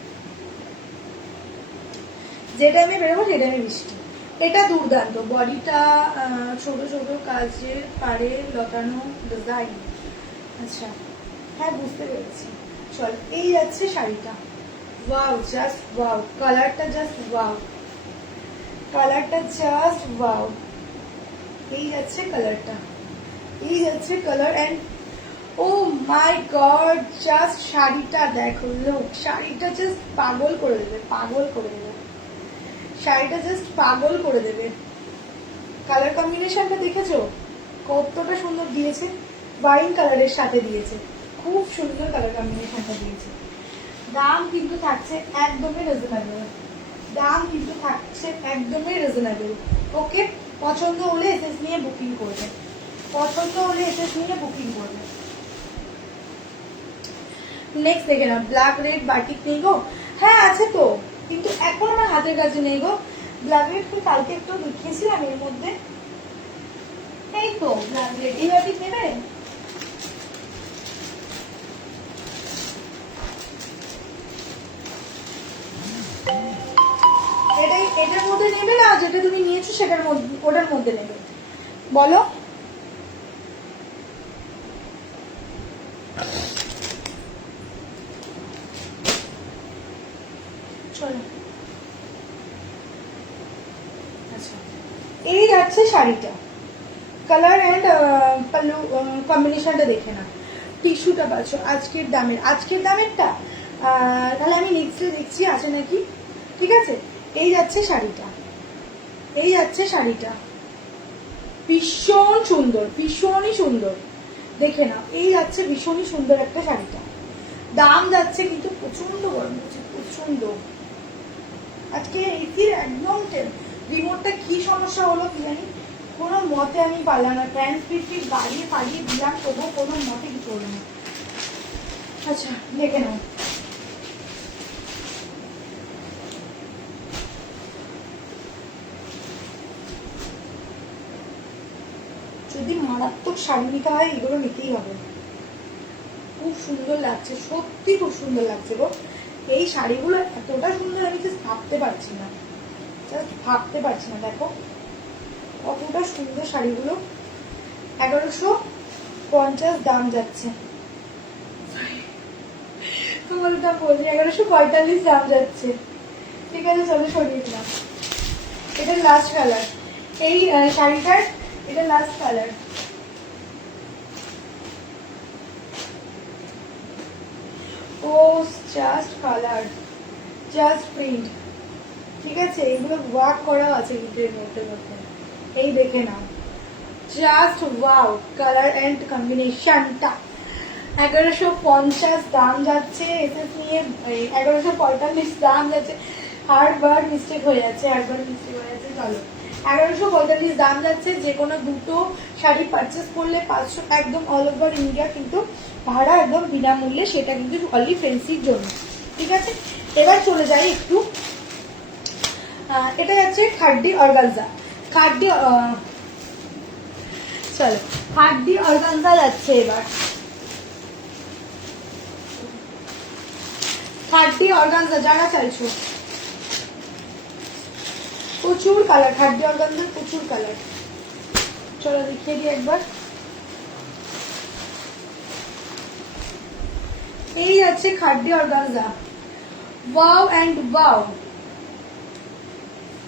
যে টাইমে বেরোবো সেই টাইমে বৃষ্টি। এটা দুর্দান্ত, বডিটা ছোট ছোট কাজের পাড়ে লতানো ডিজাইন। আচ্ছা, হ্যাঁ বুঝতে পেরেছি। চল, এই যাচ্ছে শাড়িটা, ওয়াও, জাস্ট ওয়াও, কালারটা জাস্ট ওয়াও, কালারটা জাস্ট ওয়াও। এই যাচ্ছে কালারটা, এই যাচ্ছে colour, and oh my God, just শাড়িটা দেখো, লুক, শাড়িটা জাস্ট পাগল করে দেবে, পাগল করে দেবে, শাড়িটা জাস্ট পাগল করে দেবে। কালার কম্বিনেশনটা দেখেছো কতটা সুন্দর দিয়েছে, ওয়াইন কালারের সাথে দিয়েছে, খুব সুন্দর কালার কম্বিনেশনটা দিয়েছে। দাম কিন্তু থাকছে একদমই রিজনেবল, দাম কিন্তু থাকছে একদমই রিজনেবল। ওকে, পছন্দ হলে এসএস নিয়ে বুকিং করবে, পছন্দ হলে এসএস নিয়ে বুকিং করবে। নেক্সট দেখে না, ব্ল্যাক রেড বাটিক নেই গো, হ্যাঁ আছে তো, কিন্তু এখন আমার হাতের কাছে নেই গো। ব্ল্যাক রেড কালকে একটু দেখিয়েছিলাম এর মধ্যে, এই তো ব্ল্যাক রেড। এই বাটিক নেবে? যেটা তুমি নিয়েছো সেটার মধ্যে, ওটার মধ্যে নেবে, বলো। চলো, আচ্ছা এই যাচ্ছে শাড়িটা, কালার অ্যান্ড পাল্লু কম্বিনেশনটা দেখে না। টিস্যুটা পাচ্ছ আজকের দামের, আজকের দামেরটা তাহলে আমি নেক্সটে দেখছি আছে নাকি। ঠিক আছে, এই যাচ্ছে শাড়িটা, এই যাচ্ছে শাড়িটা, ভীষণ সুন্দর, ভীষণই সুন্দর, দেখে না। এই যাচ্ছে ভীষণই সুন্দর একটা শাড়িটা, দাম যাচ্ছে কিন্তু প্রচন্ড গরম হচ্ছে, প্রচন্ড। আজকে এসির একদম রিমোটটা কি সমস্যা হলো কি জানি, কোনো মতে আমি পারলাম না, ফ্যান স্পিড বাড়িয়ে পাড়িয়ে দিলাম, তবুও কোনো মতে কি করলো না। আচ্ছা দেখে নাও, যদি মারাত্মক শাড়ি নিতে হয় এগুলো নিতেই হবে। খুব সুন্দর লাগছে, সত্যি খুব সুন্দর লাগছে গো। এই শাড়িগুলো এতটা সুন্দর আমি জাস্ট ভাবতে পারছি না, জাস্ট ভাবতে পারছি না। দেখো কতটা সুন্দর শাড়িগুলো। 1150 দাম যাচ্ছে, তোমাদের দাম বলছি 1145 দাম যাচ্ছে। ঠিক আছে চলো সরিয়ে দিলাম। এটা লাস্ট কালার, এই শাড়িটার এটা লাস্ট কালার। ও জাস্ট কালার, জাস্ট প্রিন্ট। ঠিক আছে, এগুলো ওয়ার্ক করা আছে ভিতরের মধ্যে মধ্যে, এই দেখে নাও, জাস্ট ওয়াও কালার এন্ড কম্বিনেশনটা। 1150 দাম যাচ্ছে, এসএস নিয়ে 1145 দাম যাচ্ছে। হারবার মিস্টেক হয়ে যাচ্ছে, হারবার মিস্টেক হয়ে যাচ্ছে। চলো 1145 দাম যাচ্ছে। যে কোনো দুটো শাড়ি পারচেস করলে 500 একদম অল ওভার ইন্ডিয়া, কিন্তু ভাড়া একদম বিনামূল্যে, সেটা কিন্তু অনলি ফ্যান্সির জন্য। ঠিক আছে, এবার চলে যাই একটু, এটা যাচ্ছে খাড্ডি অর্গানজা, খাড্ডি চলো খাড্ডি অর্গানজা যাচ্ছে এবার। খাড্ডি অর্গানজা যারা চাইছো, প্রচুর কালার, খাড্ডি অর্গানজার প্রচুর কালার। চলো দেখিয়ে দিই একবার। এই যাচ্ছে খাড্ডি অর্গানজা, ওয়াও এন্ড ওয়াও,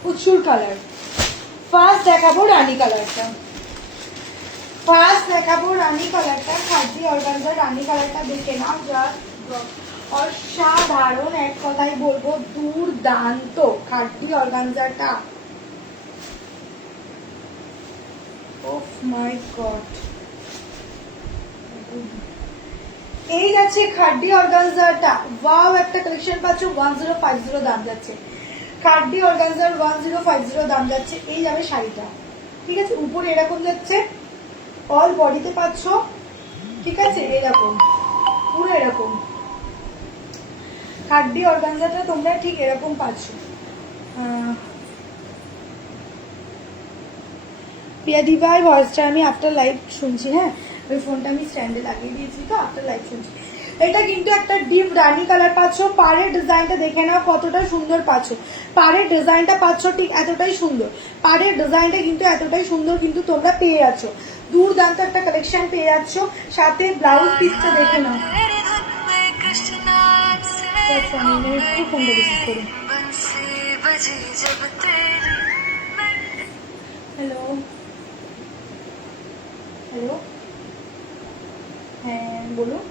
প্রচুর কালার। ফার্স্ট দেখাবো রানী কালারটা, ফার্স্ট দেখাবো রানী কালারটা, খাড্ডি অর্গানজার রানী কালারটা দেখে নাও, জাস্ট অসাধারণ, এক কথাই বলবো দুর্দান্ত খাড্ডি অর্গানজাটা। ওহ মাই গড, এই যাচ্ছে খাড্ডি অর্গানজাটা, ওয়াও একটা কালেকশন পাচ্ছ, 1050 দাম যাচ্ছে। খাড্ডি অর্গানজার 1050 দাম যাচ্ছে। এই যাবে শাড়িটা, ঠিক আছে, উপরে এরকম যাচ্ছে, অল বডিতে পাচ্ছ, ঠিক আছে, এরকম পুরো এরকম খাড্ডি অর্গানজাটা তোমরা ঠিক এরকম পাচ্ছ। পিয়াদি ভাই ভয়েসটা আমি আফটার লাইভ শুনছি, হ্যাঁ ওই ফোনটা আমি স্ট্যান্ডে লাগিয়ে দিয়েছি তো, আফটার লাইভ শুনছি। এটা কিন্তু একটা ডিপ রানী কালার পাচ্ছ, পাড়ের ডিজাইনটা দেখে নাও কতটা সুন্দর পাচ্ছ, পাড়ের ডিজাইনটা পাচ্ছ ঠিক এতটাই সুন্দর, পাড়ের ডিজাইনটা কিন্তু এতটাই সুন্দর কিন্তু তোমরা পেয়ে যাচ্ছ, দুর্দান্ত একটা কালেকশন পেয়ে যাচ্ছ। সাথে ব্লাউজ পিসটা দেখে নাও। একটু ফোনটা রিসিভ করুন। হ্যালো হ্যালো, হ্যাঁ বলুন।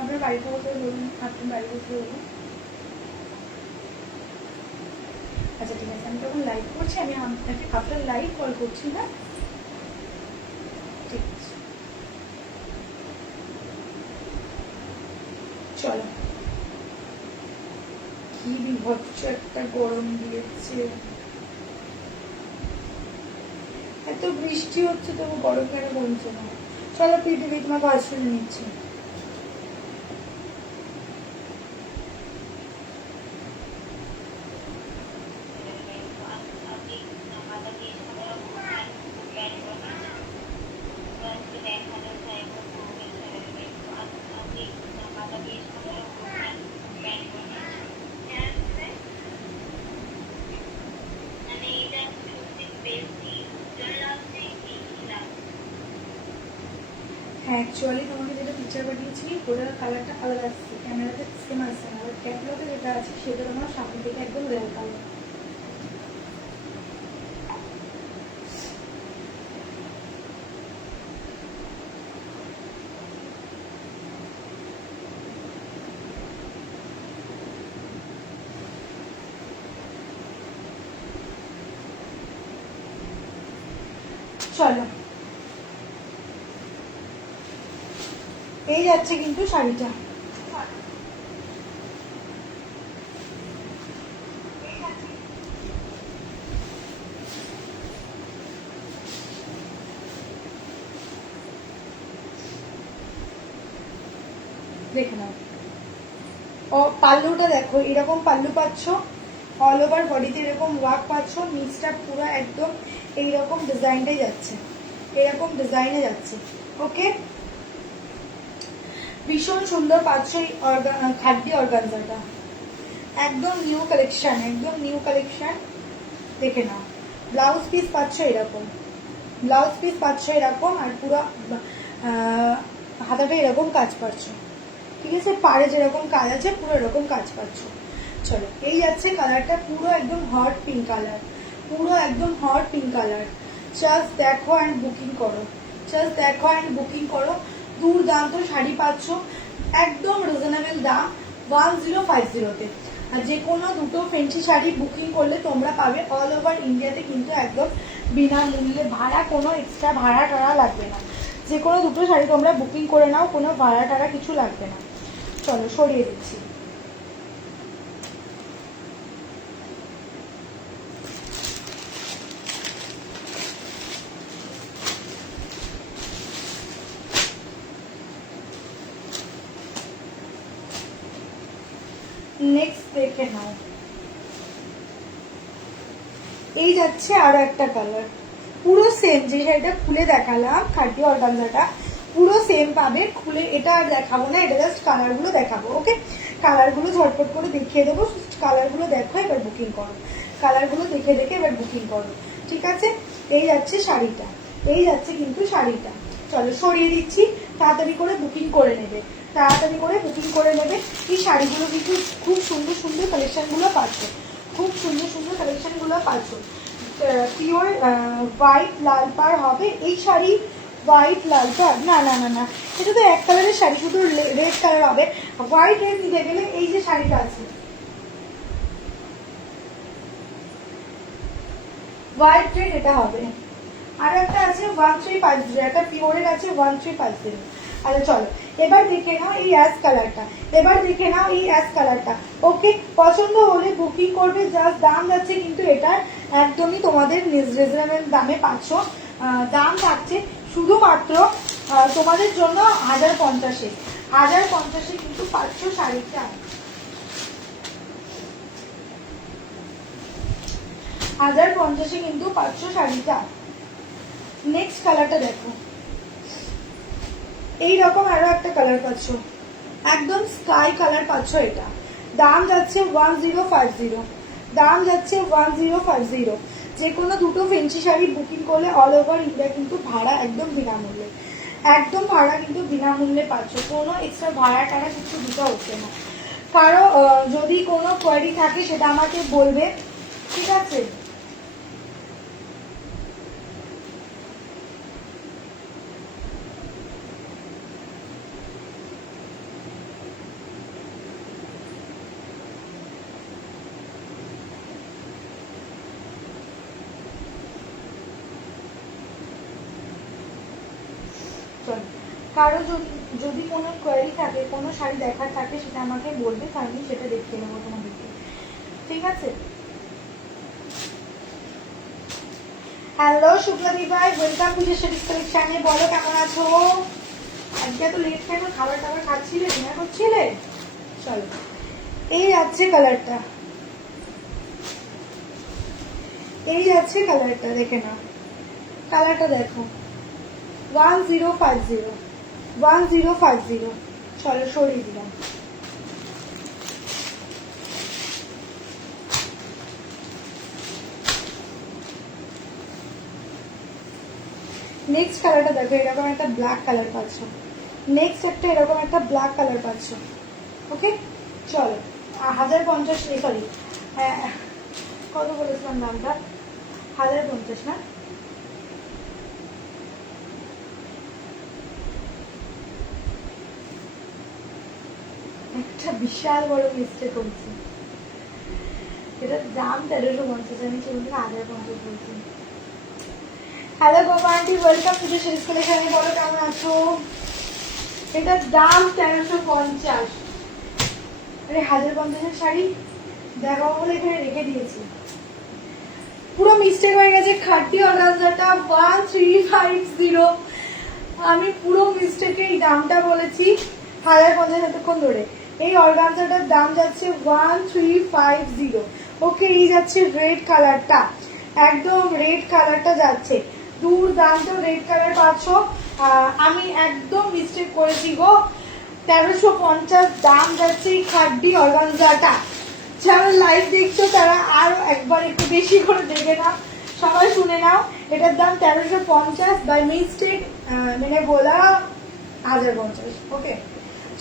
আপনার বাড়িতে বসে বলুন, আপনার বাড়ি বসে বলুন। আচ্ছা ঠিক আছে, আমি তখন লাইভ করছি, আমি আপনাকে আফটার লাইভ কল করছি, না ঠিক আছে চলো। কি বিভৎস একটা গরম দিয়েছে, এত বৃষ্টি হচ্ছে তবু গরম কেন কমছে না। চলো পৃথিবী তোমাকে আজ শুনে নিচ্ছি। অ্যাকচুয়ালি তোমাকে যেটা পিকচার পাঠিয়েছি ওটার কালারটা আলাদা আসছে, ক্যামেরাতে সেম আসছে না, আর ক্যাটলগে যেটা আছে সেটা তোমার সামনে থেকে একদম রেড কালার। চলো, এই যাচ্ছে কিন্তু শাড়িটা। দেখে নাও, ও পাল্লুটা দেখো, এরকম পাল্লু পাচ্ছ, অল ওভার বডিতে এরকম ওয়ার্ক পাচ্ছ, নিচটা পুরো একদম এইরকম ডিজাইনটাই যাচ্ছে, এরকম ডিজাইনে যাচ্ছে। ওকে, ভীষণ সুন্দর পাচ্ছ এই খাদ্য অর্গানজাটা, একদম নিউ কালেকশন, একদম নিউ কালেকশন। দেখে নাও, ব্লাউজ পিস পাচ্ছ এরকম, ব্লাউজ পিস পাচ্ছ এরকম, আর পুরো হাতাটা এরকম কাজ পাচ্ছ, ঠিক আছে, পাড়ে যেরকম কাজ আছে পুরো এরকম কাজ পাচ্ছ। চলো, এই যাচ্ছে কালারটা, পুরো একদম হট পিঙ্ক কালার, পুরো একদম হট পিঙ্ক কালার। জাস্ট দেখো অ্যান্ড বুকিং করো, জাস্ট দেখো অ্যান্ড বুকিং করো। দুর্দান্ত শাড়ি পাচ্ছ, একদম রিজনেবল দাম 1050-তে। আর যে কোনো দুটো ফেন্সি শাড়ি বুকিং করলে তোমরা পাবে অল ওভার ইন্ডিয়াতে কিন্তু একদম বিনামূল্যে, ভাড়া কোনো এক্সট্রা ভাড়া টাড়া লাগবে না। যে কোনো দুটো শাড়ি তোমরা বুকিং করে নাও, কোনো ভাড়া টাড়া কিছু লাগবে না। চলো, সরিয়ে দিচ্ছি। নেক্সট দেখে নাও, এই যাচ্ছে আরো একটা কালার, পুরো সেম, যে শাড়িটা খুলে দেখালাম খাদ্য অর্গানজাটা পুরো সেম পাবে। খুলে এটা আর দেখাবো না, এটা জাস্ট কালার গুলো দেখাবো। ওকে, কালার গুলো ঝটপট করে দেখিয়ে দেবো, কালার গুলো দেখো, এবার বুকিং করো, কালার গুলো দেখে দেখে এবার বুকিং করো, ঠিক আছে। এই যাচ্ছে শাড়িটা, এই যাচ্ছে কিন্তু শাড়িটা। চলো, সরিয়ে দিচ্ছি, তাড়াতাড়ি করে বুকিং করে নেবে, তাড়াতাড়ি করে বুকিং করে নেবে। এই শাড়িগুলো কিন্তু খুব সুন্দর সুন্দর কালেকশন গুলো পাচ্ছ, খুব সুন্দর সুন্দর কালেকশন গুলো পাচ্ছ। পিওর হোয়াইট লাল পার হবে এই শাড়ি, হোয়াইট লাল পার, না না না না, এটা তো এক কালারের শাড়ি, শুধু রেড কালার হবে। হোয়াইট রেড দিতে গেলে এই যে শাড়িটা আছে, হোয়াইট রেড, এটা হবে। আর একটা আছে 1350, একটা পিওরের আছে 1350। আচ্ছা চলো, এবার দেখে নাও এই অ্যাশ কালারটা, এবার দেখে নাও এই অ্যাশ কালারটা। ওকে, পছন্দ হলে বুকিং করবে। জাস্ট দাম যাচ্ছে কিন্তু এটার একদমই তোমাদের রিজনেবল দামে পাচ্ছ। দাম থাকছে শুধুমাত্র তোমাদের জন্য 1050-এ, 1050-এ কিন্তু পাচ্ছ শাড়িটা, 1050-এ কিন্তু পাচ্ছ শাড়িটা। নেক্সট কালারটা দেখো, এইরকম আরো একটা কালার পাচ্ছ, একদম স্কাই কালার পাচ্ছ। এটা দাম যাচ্ছে 1050, দাম যাচ্ছে 1050। যে কোনো দুটো ফেন্সি শাড়ি বুকিং করলে অল ওভার ইন্ডিয়া কিন্তু ভাড়া একদম বিনামূল্যে, একদম ভাড়া কিন্তু বিনামূল্যে পাচ্ছ, কোনো এক্সট্রা ভাড়া টাড়া কিছু দিতে হচ্ছে না। কারো যদি কোনো কোয়ারি থাকে সেটা আমাকে বলবে, ঠিক আছে। কারো যদি কোনো কোয়ারি থাকে, কোনো শাড়ি দেখার থাকে, সেটা আমাকে বলবে, আমি সেটা দেখিয়ে নেবো তোমাদেরকে, ঠিক আছে। হ্যালো শুক্লাদি ভাই, ওয়েলকাম পূজার শাড়ি কালেকশনে। বলো কেমন আছো? আজকে তো লেট কেন, খাবার টাবার খাচ্ছিলে, ডিনার করছিলে? চলো, এই যাচ্ছে কালারটা, এই যাচ্ছে কালারটা, দেখে নাও, কালারটা দেখো, 1050, 1050। চলো, সরিয়ে দিলাম। নেক্সট কালারটা দেখো, এরকম একটা ব্ল্যাক কালার পাচ্ছ, নেক্সট একটা এরকম একটা ব্ল্যাক কালার পাচ্ছ। ওকে চলো 1050, সরি কত বলেছিলাম দামটা, 1050 না, একটা বিশাল বড় মিস্টেক করছি, এটার দাম 1350, আমি সেগুলো 1050 বলছি। হ্যালো গোপা আন্টি, ওয়েলকাম পুজো সিরিজ কালেকশনে, বলো কেমন আছো? এটার দাম 1350। আরে 1050 শাড়ি দেখাবো বলে এখানে রেখে দিয়েছি, পুরো মিস্টেক হয়ে গেছে। খাটি অর্গানজাটা 1350, আমি পুরো মিস্টেকে এই দামটা বলেছি 1050 এতক্ষণ ধরে। এই অর্গানজাটার দাম যাচ্ছে 1350। ওকে, এই যাচ্ছে রেড কালারটা, একদম রেড কালারটা যাচ্ছে, দুর্দান্ত রেড কালার পাচ্ছ। আমি একদম মিস্টেক করেছি গো, 1350 দাম যাচ্ছে এই খাড্ডি অর্গানজাটা। যারা লাইভ দেখছো তারা আরো একবার একটু বেশি করে দেখে নাও, সবাই শুনে নাও। এটার দাম 1350, বাই মিস্টেক মানে বলা 1050। ওকে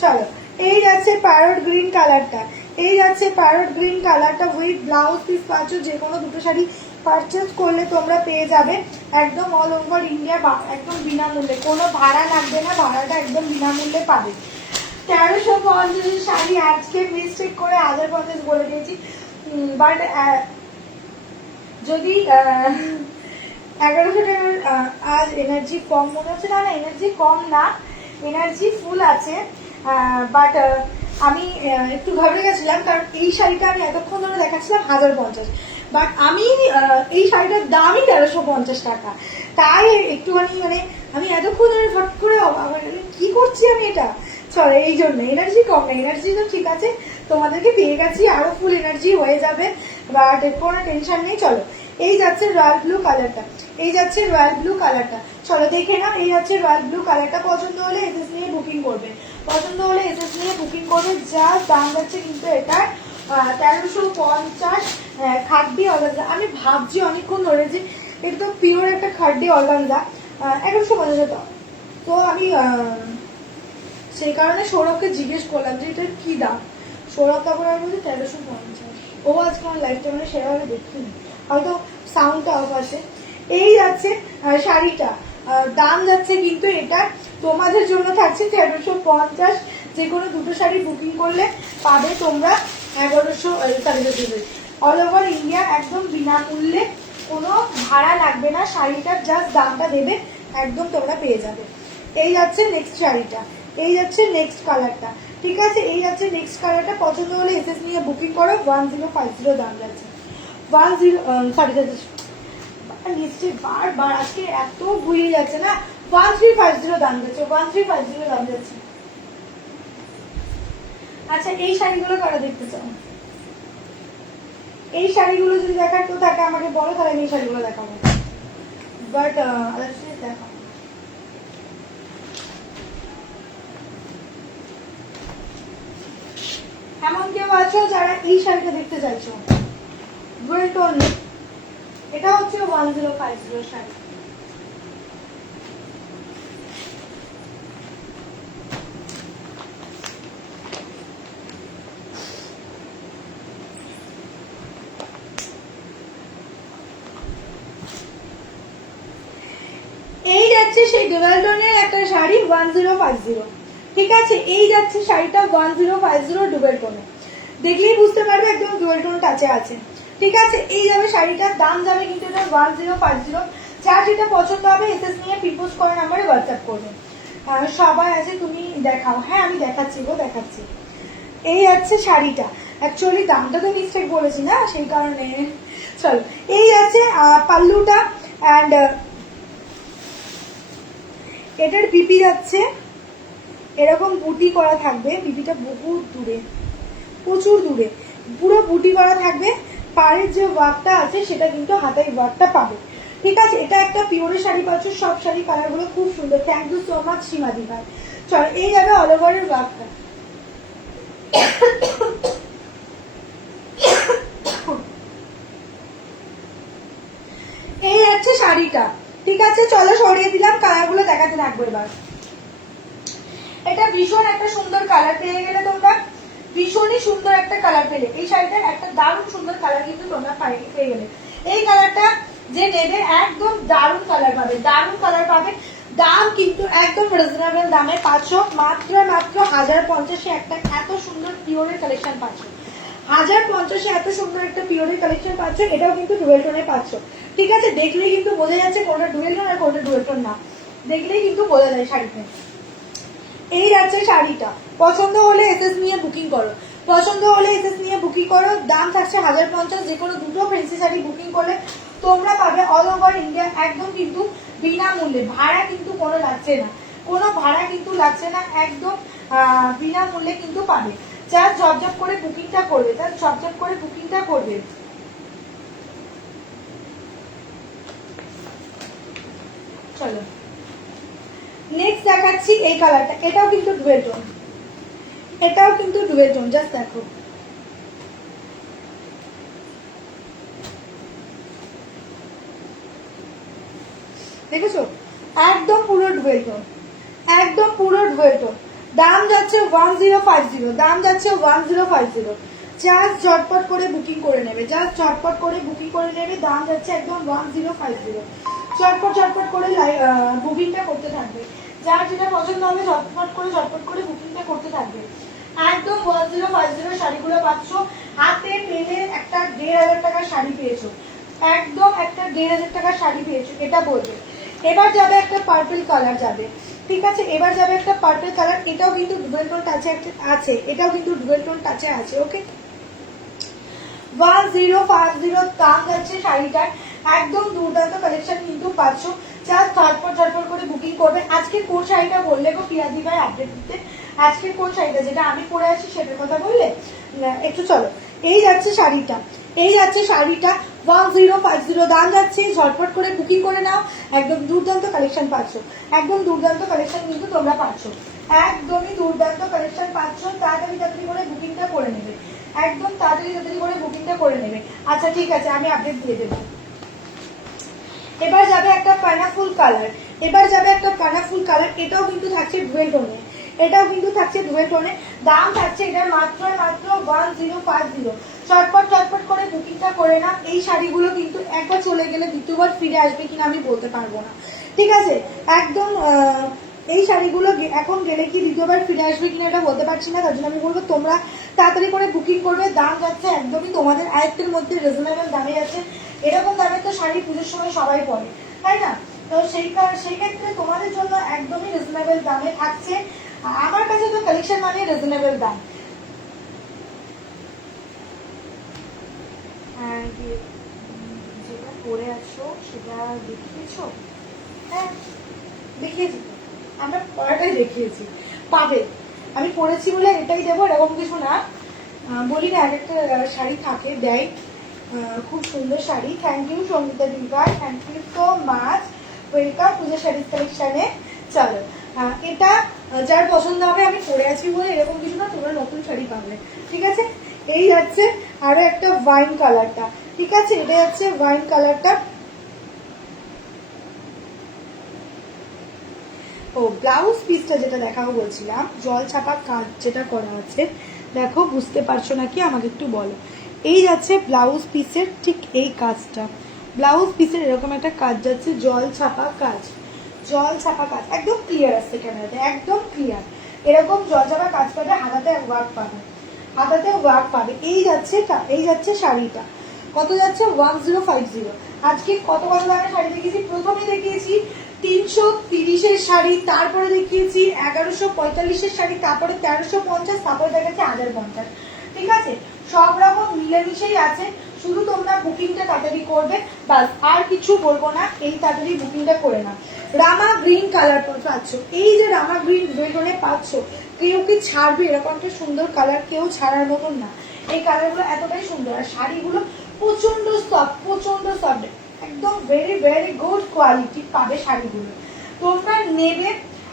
চলো, এই যাচ্ছে প্যারট গ্রিন কালারটা, এই যাচ্ছে প্যারট গ্রিন কালারটা উইথ ব্লাউজ পিস পাচ্ছ। যে কোনো দুটো শাড়ি পারচেস করলে তোমরা পেয়ে যাবে একদম অল ওভার ইন্ডিয়া, একদম বিনামূল্যে, কোনো ভাড়া লাগবে না, ভাড়াটা একদম বিনামূল্যে পাবে। 1350 শাড়ি আজকে মিস্টেক করে 1050 বলে দিয়েছি, বাট যদি 1100 টাকার আজ এনার্জি কম মনে হচ্ছে, না এনার্জি কম না, এনার্জি ফুল আছে, বাট আমি একটু ঘাবড়ে গেছিলাম, কারণ এই শাড়িটা আমি এতক্ষণ ধরে দেখাচ্ছিলাম 1050, বাট আমি এই শাড়িটার দামই 1350 টাকা, তাই একটুখানি মানে আমি এতক্ষণ ধরে ফট করে কি করছি আমি এটা। চলো, এই জন্য এনার্জি কম না, এনার্জি তো ঠিক আছে, তোমাদেরকে পেয়ে গেছি, আরো ফুল এনার্জি হয়ে যাবে, বাট কোনো টেনশন নেই। চলো, এই যাচ্ছে রয়্যাল ব্লু কালারটা, এই যাচ্ছে রয়্যাল ব্লু কালারটা, চলো দেখে নাও। এই যাচ্ছে রয়্যাল ব্লু কালারটা, পছন্দ হলে এসএস নিয়ে বুকিং করবে, পছন্দ হলে এসএস নিয়ে বুকিং করবে। যা দাম যাচ্ছে কিন্তু এটার 1350 খাড্ডি অর্গানজা। আমি ভাবছি অনেকক্ষণ ধরে যে এটা তো পিওর একটা খাড্ডি অর্গানজা, 1150 দাম। তো আমি সেই কারণে সৌরভকে জিজ্ঞেস করলাম যে এটার কি দাম, সৌরভ তারপরে আমি বলছি 1350। ও আজকে আমার লাইফটা মানে সেভাবে দেখিনি, হয়তো সাউন্ডটা অফ আছে। এই যাচ্ছে শাড়িটা, দাম যাচ্ছে কিন্তু এটা তোমাদের জন্য থাকছে 1350। যে কোনো দুটো শাড়ি বুকিং করলে পাবে তোমরা 1100, অল ওভার ইন্ডিয়া একদম বিনামূল্যে, কোনো ভাড়া লাগবে না, শাড়িটার জাস্ট দামটা দেবে, একদম তোমরা পেয়ে যাবে। এই যাচ্ছে নেক্সট শাড়িটা, এই যাচ্ছে নেক্সট কালারটা, ঠিক আছে, এই যাচ্ছে নেক্সট কালারটা, পছন্দ হলে এসএস নিয়ে বুকিং করো। 1050 দাম যাচ্ছে, 10 নিশ্চয়ই বারবার আজকে এত ভুলে যাচ্ছে না, 1350 দাম যাচ্ছে, 1350 দাম যাচ্ছে। আচ্ছা, এই শাড়িগুলো কারা দেখতে চাও? এই শাড়িগুলো যদি দেখার তো থাকে আমাকে বলো, তাহলে আমি এই শাড়িগুলো দেখাবো, বাট দেখাবো। এমন কেউ আছো যারা এই শাড়িটা দেখতে চাইছো? গোল্ডন, এটা হচ্ছে 1050 শাড়ি। এই যাচ্ছে সেই ডুবেলটনের একটা শাড়ি 1050, ঠিক আছে, এই যাচ্ছে শাড়িটা 1050 ডুবেলটনে, দেখলেই বুঝতে পারবে একদম ডুবেলটন টাচে আছে, ঠিক আছে। এই যাবে শাড়িটার দাম যাবে কিন্তু এটা 1050। যার যেটা পছন্দ হবে এসএস নিয়ে পিপোজ করে নাম্বারে হোয়াটসঅ্যাপ করবে। সবাই আছে, তুমি দেখাও। হ্যাঁ আমি দেখাচ্ছি গো, দেখাচ্ছি। এই যাচ্ছে শাড়িটা, অ্যাকচুয়ালি দামটা তো মিস্টেক বলেছি না, সেই কারণে। চলো, এই আছে পাল্লুটা, অ্যান্ড এটার বিপি যাচ্ছে এরকম বুটি করা থাকবে, বিপিটা বহুত দূরে, প্রচুর দূরে, পুরো বুটি করা থাকবে, পাড়ের যে ওয়ার্কটা আছে সেটা কিন্তু হাতের ওয়ার্কটা পাবে, ঠিক আছে। এটা একটা পিওরের শাড়ি পাচ্ছ, সব শাড়ি কালারগুলো খুব সুন্দর। থ্যাংক ইউ সো মাচ সীমাদি ভাই। চলো, এই যাবে অল ওভারের ওয়ার্কটা, এই যাচ্ছে শাড়িটা, ঠিক আছে। চলো সরিয়ে দিলাম, কালারগুলো দেখাতে থাকবো এবার। এটা ভীষণ একটা সুন্দর কালার পেয়ে গেলে তোমরা, ভীষণই সুন্দর একটা কালার পেলে। এই শাড়িটার একটা দারুণ সুন্দর কালার কিন্তু তোমরা পেয়ে গেলে। এই কালারটা যে নেবে একদম দারুণ কালার পাবে, দারুণ কালার পাবে। দাম কিন্তু একদম রিজনেবল দামে পাচ্ছ, মাত্র 1050 একটা এত সুন্দর পিওরের কালেকশন পাচ্ছ। 1050 এত সুন্দর একটা পিওরের কালেকশন পাচ্ছ। এটাও কিন্তু ডুয়েল টোনে পাচ্ছ। ঠিক আছে, দেখলেই কিন্তু বোঝা যাচ্ছে কোনটা ডুয়েল টোন আর কোনটা ডুয়েল টোন না, দেখলেই কিন্তু বোঝা যায় শাড়িতে। এই যাচ্ছে শাড়িটা, পছন্দ হলে এসএস নিয়ে বুকিং করো, পছন্দ হলে এসএস নিয়ে বুকিং করো। দাম থাকছে 1050। যে কোনো দুটো ফ্যান্সি শাড়ি বুকিং করলে তোমরা পাবে অল ওভার ইন্ডিয়া একদম কিন্তু বিনামূল্যে। ভাড়া কিন্তু কোনো লাগছে না, কোনো ভাড়া কিন্তু লাগছে না, একদম বিনামূল্যে কিন্তু পাবে। যার ঝপঝপ করে বুকিংটা করবে, তার ঝপঝপ করে বুকিংটা করবে। চলো নেক্সট দেখাচ্ছি এই কালারটা, এটাও কিন্তু ডুয়েল টোন, এটাও কিন্তু ডুয়েল টোন। জাস্ট দেখো, দেখেছো একদম পুরো ডুয়েল টোন, একদম পুরো ডুয়েল টোন। দাম যাচ্ছে 1050, দাম যাচ্ছে 1050। জাস্ট ঝটপট করে বুকিং করে নেবে, জাস্ট ঝটপট করে বুকিং করে নেবে। দাম যাচ্ছে একদম 1050। ঝটপট ঝটপট করে বুকিংটা করতে থাকবে। যার যেটা পছন্দ হবে ঝটপট করে বুকিংটা করতে থাকবে। একদম 1050 শাড়িগুলো পাচ্ছ হাতে পেলে। একটা 1500 টাকার শাড়ি পেয়েছো, একদম একটা 1500 টাকার শাড়ি পেয়েছো, এটা বলবে। এবার যাবে একটা পার্পল কালার যাবে, ঠিক আছে, এবার যাবে একটা পার্পল কালার। এটাও কিন্তু ডুয়েল টোন টাচে আছে, এটাও কিন্তু ডুয়েল টোন টাচে আছে। ওকে, 1050 দাম যাচ্ছে শাড়িটার। একদম দুর্দান্ত কালেকশন কিন্তু পাচ্ছ। জাস্ট ঝটপট করে বুকিং করবে। আজকে কোন শাড়িটা বললে গো পিয়াদি ভাই আপডেট দিতে? আজকে কোন শাড়িটা যেটা আমি পরে আছি সেটার কথা বললে একটু। চলো, এই যাচ্ছে শাড়িটা, এই যাচ্ছে শাড়িটা 1050 দাম যাচ্ছে। ঝটপট করে বুকিং করে নাও, একদম দুর্দান্ত কালেকশন পাচ্ছ, একদম দুর্দান্ত কালেকশন কিন্তু তোমরা পাচ্ছ, একদমই দুর্দান্ত কালেকশন পাচ্ছ। তাড়াতাড়ি করে বুকিংটা করে নেবে, একদম তাড়াতাড়ি করে বুকিংটা করে নেবে। আচ্ছা ঠিক আছে, আমি আপডেট দিয়ে দেবো। এবার যাবে একটা পাইনাপল কালার, এবার যাবে একটা পাইনাপল কালার। এটাও কিন্তু থাকছে ডুয়েল টোনে, এটাও কিন্তু থাকছে ডুয়েল টোনে। দাম থাকছে এটার মাত্র 1050। চটপট করে বুকিংটা করে না। এই শাড়িগুলো কিন্তু একবার চলে গেলে দ্বিতীয়বার ফিরে আসবে কিনা আমি বলতে পারবো না, ঠিক আছে। একদম এই শাড়িগুলো এখন গেলে কি দ্বিতীয়বার ফিরে আসবে কিনা এটা বলতে পারছি না। তার জন্য আমি বলবো তোমরা তাড়াতাড়ি করে বুকিং করবে। দাম যাচ্ছে একদমই তোমাদের আয়ত্তের মধ্যে, রিজনেবল দামে আছে। এরকম দামে তো শাড়ি পুজোর সময় সবাই পরে, তাই না? তো সেই ক্ষেত্রে তোমাদের জন্য একদমই রিজনেবল দামে থাকছে। আমার কাছে তো কালেকশন মানে রিজনেবল দাম। যেটা পরে আছো সেটা দেখিয়েছো? হ্যাঁ দেখিয়েছি, আমরা পড়াটাই দেখিয়েছি, পাবে। আমি পড়েছি বলে এটাই দেবো এরকম কিছু না। বলি না, এক একটা শাড়ি থাকে দেয়, খুব সুন্দর sari. Thank you Sangeeta Diba, thank you so much. Welcome Puja শাড়ির কালেকশনে। চলো, এটা যার পছন্দ হবে, আমি পরে আছি বলে এরকম কিছু না, তোমরা নতুন শাড়ি পাবে, ঠিক আছে। এই যাচ্ছে আরো একটা ওয়াইন কালারটা, ঠিক আছে, এটা যাচ্ছে ওয়াইন কালারটা। ও ব্লাউজ পিসটা যেটা দেখাবো বলছিলাম, জল ছাপা কাজ যেটা করা আছে, দেখো বুঝতে পারছো নাকি আমাকে একটু বলো। এই যাচ্ছে ব্লাউজ পিসের ঠিক এই কাজটা, ব্লাউজ পিসের এরকম একটা কাজ যাচ্ছে, জল ছাপা কাজ, জল ছাপা কাজ একদম ক্লিয়ার আসছে ক্যামেরাতে, একদম ক্লিয়ার। এরকম জল ছাপা কাজ পাবে, হাতাতে ওয়ার্ক পাবে, হাতাতে ওয়ার্ক পাবে। এই যাচ্ছে শাড়িটা, কত যাচ্ছে 1050। আজকে কত দামের শাড়ি দেখিয়েছি? প্রথমে দেখিয়েছি 330-এর শাড়ি, তারপরে দেখিয়েছি 1145-এর শাড়ি, তারপরে 1350, তারপরে দেখাচ্ছি 1050, ঠিক আছে। সব রকম মিলেমিশেই আছে, শুধু তোমরা বুকিংটা তাড়াতাড়ি করবে, বাস আর কিছু বলবো না। এই তাড়াতাড়ি বুকিংটা করে না। রামা গ্রিন কালার পাচ্ছ, এই যে রামা গ্রিন দুইজনে পাচ্ছ, কেউ কি ছাড়বে? এরকম একটা সুন্দর কালার কেউ ছাড়ার মতন না। এই কালারগুলো এতটাই সুন্দর, আর শাড়িগুলো প্রচন্ড সফট, একদম ভেরি ভেরি গুড কোয়ালিটি পাবে শাড়িগুলো। তোমরা নেবে,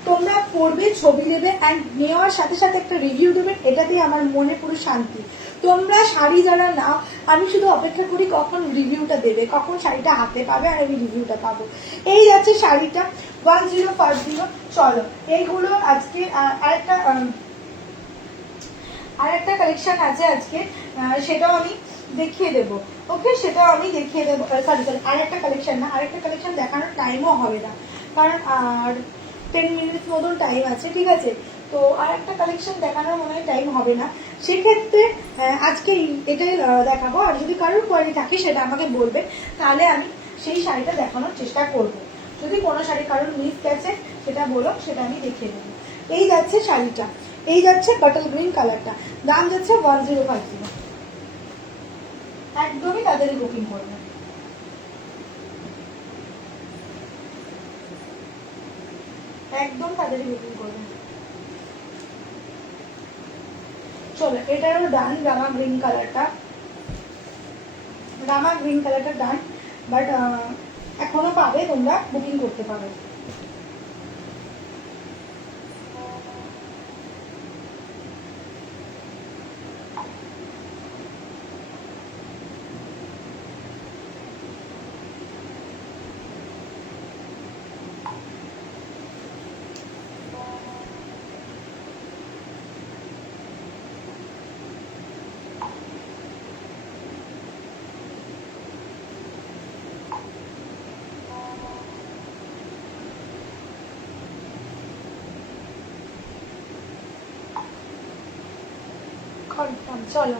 তোমরা পরবে, ছবি দেবে, অ্যান্ড নেওয়ার সাথে সাথে একটা রিভিউ দেবে, এটাতেই আমার মনে পুরো শান্তি। তোমরা শাড়ি যারা নাও, আমি শুধু অপেক্ষা করি কখন রিভিউটা দেবে, কখন শাড়িটা হাতে পাবে আর আমি রিভিউটা পাবো। এই যাচ্ছে শাড়িটা 1050। চলো এইগুলো আজকে আরেকটা কালেকশন আছে আজকে, সেটাও আমি দেখিয়ে দেবো। ওকে, সেটাও আমি দেখিয়ে দেবো। সরি আরেকটা কালেকশন না, আরেকটা কালেকশন দেখানোর টাইমও হবে না, কারণ আর 10 মিনিট মতন টাইম আছে, ঠিক আছে। তো আর একটা কালেকশন দেখানোর মনে হয় টাইম হবে না, সেক্ষেত্রে আজকে এটাই দেখাবো। আর যদি কারোর কোয়ারি থাকে সেটা আমাকে বলবে, তাহলে আমি সেই শাড়িটা দেখানোর চেষ্টা করব। যদি কোনো শাড়ি কারোর মিস গেছে সেটা বলো, সেটা আমি দেখিয়ে দেবো। এই যাচ্ছে শাড়িটা, এই যাচ্ছে বাটল গ্রিন কালারটা, দাম যাচ্ছে 1050। একদমই তাড়াতাড়ি বুকিং করবে। একদম তাড়াতাড়ি বুকিং করবে। চলো এটারও ডান, রামা গ্রিন কালারটা, রামা গ্রিন কালারটা ডান, বাট এখনো পাবে, তোমরা বুকিং করতে পারো। চলো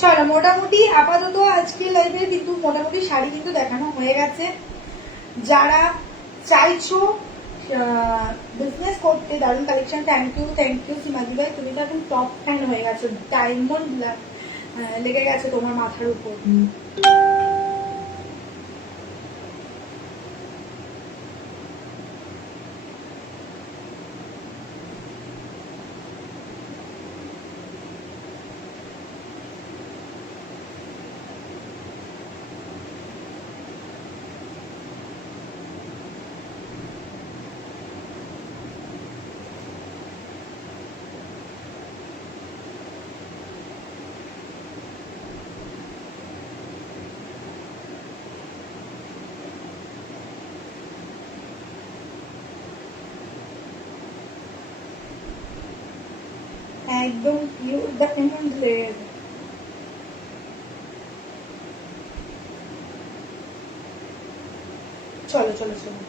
চলো মোটামুটি আপাতত আজকে লাইভে কিন্তু মোটামুটি শাড়ি কিন্তু দেখানো হয়ে গেছে। যারা চাইছো বিজনেস করতে, দারুণ কালেকশন। থ্যাংক ইউ সীমাদি ভাই, তুমি তো এখন টপ ফ্যান হয়ে গেছো, ডায়মন্ড লেগে গেছে তোমার মাথার উপর। একদম পিওর ডায়মন্ড লেয়ার। চলো চলো চলো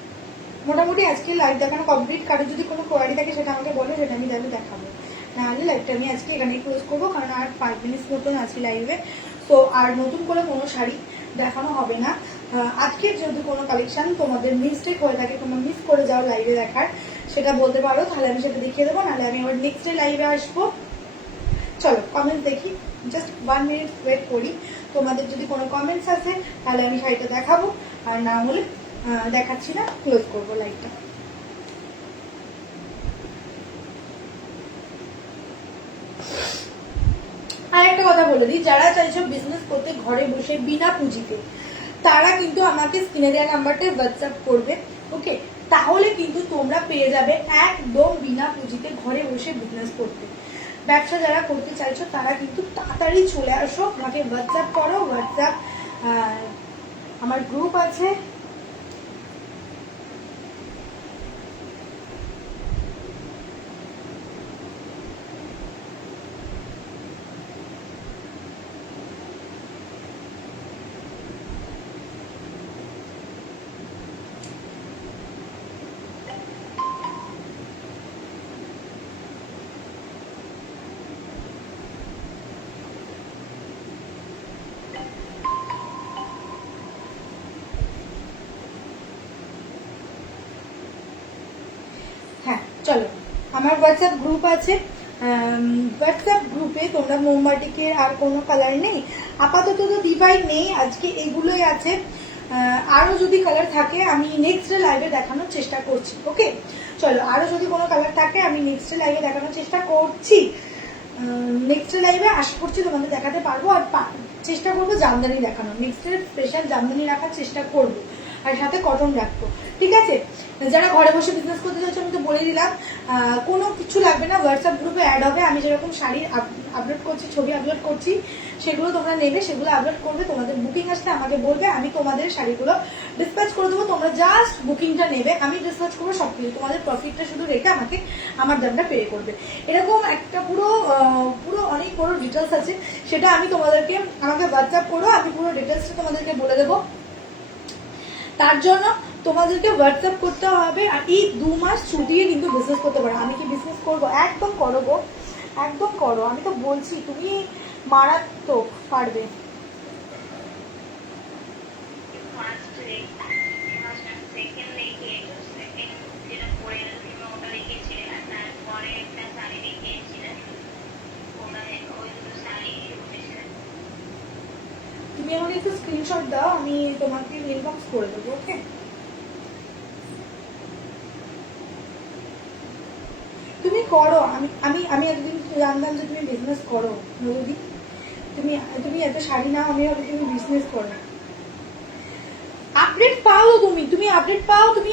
মোটামুটি আজকে লাইভ দেখানো কমপ্লিট। কারো যদি কোনো কোয়ারি থাকে সেটা আমাকে বলো, সেটা আমি তাহলে দেখাবো। নাহলে লাইভটা আমি আজকে এখানেই ক্লোজ করবো, কারণ আর 5 মিনিট মতন আছি লাইভে। তো আর নতুন করে কোনো শাড়ি দেখানো হবে না। আজকের যদি কোনো কালেকশন তোমাদের মিস্টেক হয়ে থাকে, তোমরা মিস করে যাও লাইভে দেখার, সেটা বলতে পারো, তাহলে আমি সেটা দেখিয়ে দেবো। নাহলে আমি আবার নেক্সট ডে লাইভে আসবো। চলো কমেন্ট দেখি, জাস্ট 1 মিনিট ওয়েট করি। তোমাদের যদি কোনো কমেন্টস আছে তাহলে আমি শাড়িটা দেখাবো, আর না হলে দেখাচ্ছি না, ক্লোজ করবো লাইভটা। আর একটা কথা বলে দিই, যারা চাইছো বিজনেস করতে ঘরে বসে বিনা পুঁজিতে, তারা কিন্তু আমাকে স্ক্রিনে দেওয়া নাম্বারটায় হোয়াটসঅ্যাপ করবে। ওকে, তাহলে কিন্তু তোমরা পেয়ে যাবে একদম বিনা পুঁজিতে ঘরে বসে বিজনেস করতে। ব্যবসা যারা করতে চাইছো তারা কিন্তু তাড়াতাড়ি চলে আসো, আমাকে হোয়াটসঅ্যাপ করো। হোয়াটসঅ্যাপ আমার গ্রুপ আছে, হ্যাঁ চলো আমার হোয়াটসঅ্যাপ গ্রুপ আছে। হোয়াটসঅ্যাপ গ্রুপে তোমরা মোমবাটিকে আর কোনো কালার নেই আপাতত, তো ডিভাইড নেই, আজকে এগুলোই আছে। আরো যদি কালার থাকে আমি নেক্সট লাইভে দেখানোর চেষ্টা করছি। ওকে, চলো আরো যদি কোনো কালার থাকে আমি নেক্সট লাইভে দেখানোর চেষ্টা করছি। নেক্সট লাইভে আশা করছি তোমাদের দেখাতে পারবো। আর চেষ্টা করবো জামদানি দেখানোর, নেক্সট স্পেশাল জামদানি রাখার চেষ্টা করবো, আর সাথে কটন রাখবো। ঠিক আছে, যারা ঘরে বসে বিজনেস করতে চাচ্ছ আমি তো বলে দিলাম, কোনো কিছু লাগবে না, হোয়াটসঅ্যাপ গ্রুপে অ্যাড হবে। আমি যেরকম শাড়ি আপলোড করছি, ছবি আপলোড করছি, সেগুলো তোমরা নেবে, সেগুলো আপলোড করবে, তোমাদের বুকিং আসলে আমাকে বলবে, আমি তোমাদের শাড়িগুলো ডিসপ্যাচ করে দেবো। তোমরা জাস্ট বুকিংটা নেবে, আমি ডিসপ্যাচ করবো সবকিছু, তোমাদের প্রফিটটা শুধু রেখে আমাকে আমার দামটা পে করবে। এরকম একটা পুরো পুরো অনেক বড় ডিটেলস আছে, সেটা আমি তোমাদেরকে, আমাকে হোয়াটসঅ্যাপ করো, আমি পুরো ডিটেলসটা তোমাদেরকে বলে দেবো। তার জন্য তোমাদেরকে হোয়াটসঅ্যাপ করতে হবে। আর এই 2 মাস ছুটিয়ে কিন্তু বিজনেস করতে পারো। আমি কি বিজনেস করবো? একদম করো গো, একদম করো, আমি তো বলছি তুমি মারাত্মক পারবে। তুমি আমাকে একটু স্ক্রিনশট দাও, আমি তোমাকে ইনবক্স করে দেবো। ওকে, তুমি করো। আমি আমি আমি একদিন জানতাম যে তুমি বিজনেস করো নদী, তুমি তুমি এত শাড়ি নাও, আমি ভাবি তুমি বিজনেস করো। আপডেট পাও তুমি, তুমি আপডেট পাও, তুমি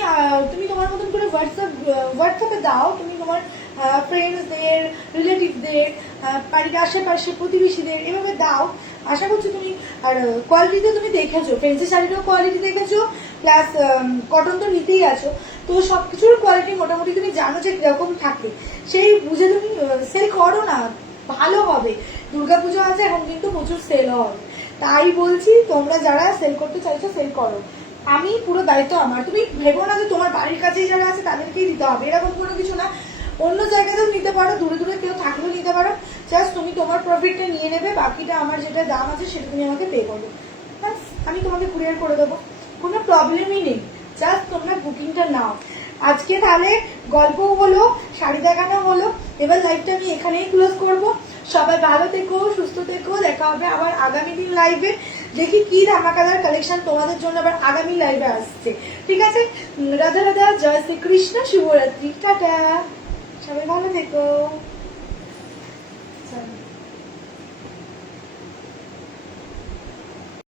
তুমি তোমার মতন করে হোয়াটসঅ্যাপে দাও, তুমি তোমার ফ্রেন্ডসদের, রিলেটিভদের, বাড়ির আশেপাশে প্রতিবেশীদের এভাবে দাও। আশা করছি তুমি, আর কোয়ালিটিতে তুমি দেখেছো, ফ্রেন্সের শাড়িটাও কোয়ালিটি দেখেছো, প্লাস কটন তো নিতেই আছো, তো সবকিছুর কোয়ালিটি মোটামুটি তুমি জানো যে কিরকম থাকে, সেই বুঝে তুমি সেল করো না, ভালো হবে। দুর্গাপুজো আছে, এখন কিন্তু প্রচুর সেল হবে, তাই বলছি তোমরা যারা সেল করতে চাইছো সেল করো। আমি পুরো দায়িত্ব আমার, তুমি ভেবো না যে তোমার বাড়ির কাছেই যারা আছে তাদেরকেই দিতে হবে, এরকম কোনো কিছু না। অন্য জায়গাতেও নিতে পারো, দূরে দূরে কেউ থাকলেও নিতে পারো, জাস্ট তুমি তোমার প্রফিটটা নিয়ে নেবে, বাকিটা আমার যেটা দাম আছে সেটা তুমি আমাকে পে করবে, ব্যাস আমি তোমাকে কুরিয়ার করে দেবো, কোনো প্রবলেমই নেই। জাস্ট তোমরা বুকিংটা নাও। আজকে তাহলে গল্পও হলো, শাড়ি দেখানো হলো, এবার লাইভটা আমি এখানেই ক্লোজ করব। সবাই ভালো থেকো, সুস্থ থেকো, দেখা হবে আবার আগামী দিন লাইভে। দেখি কি ধামাকাদার কালেকশন তোমাদের জন্য আবার আগামী লাইভে আসছে। ঠিক আছে, রাধা রাধা, জয় শ্রীকৃষ্ণ, শুভরাত্রি, টাটা, সবাই ভালো থেকো।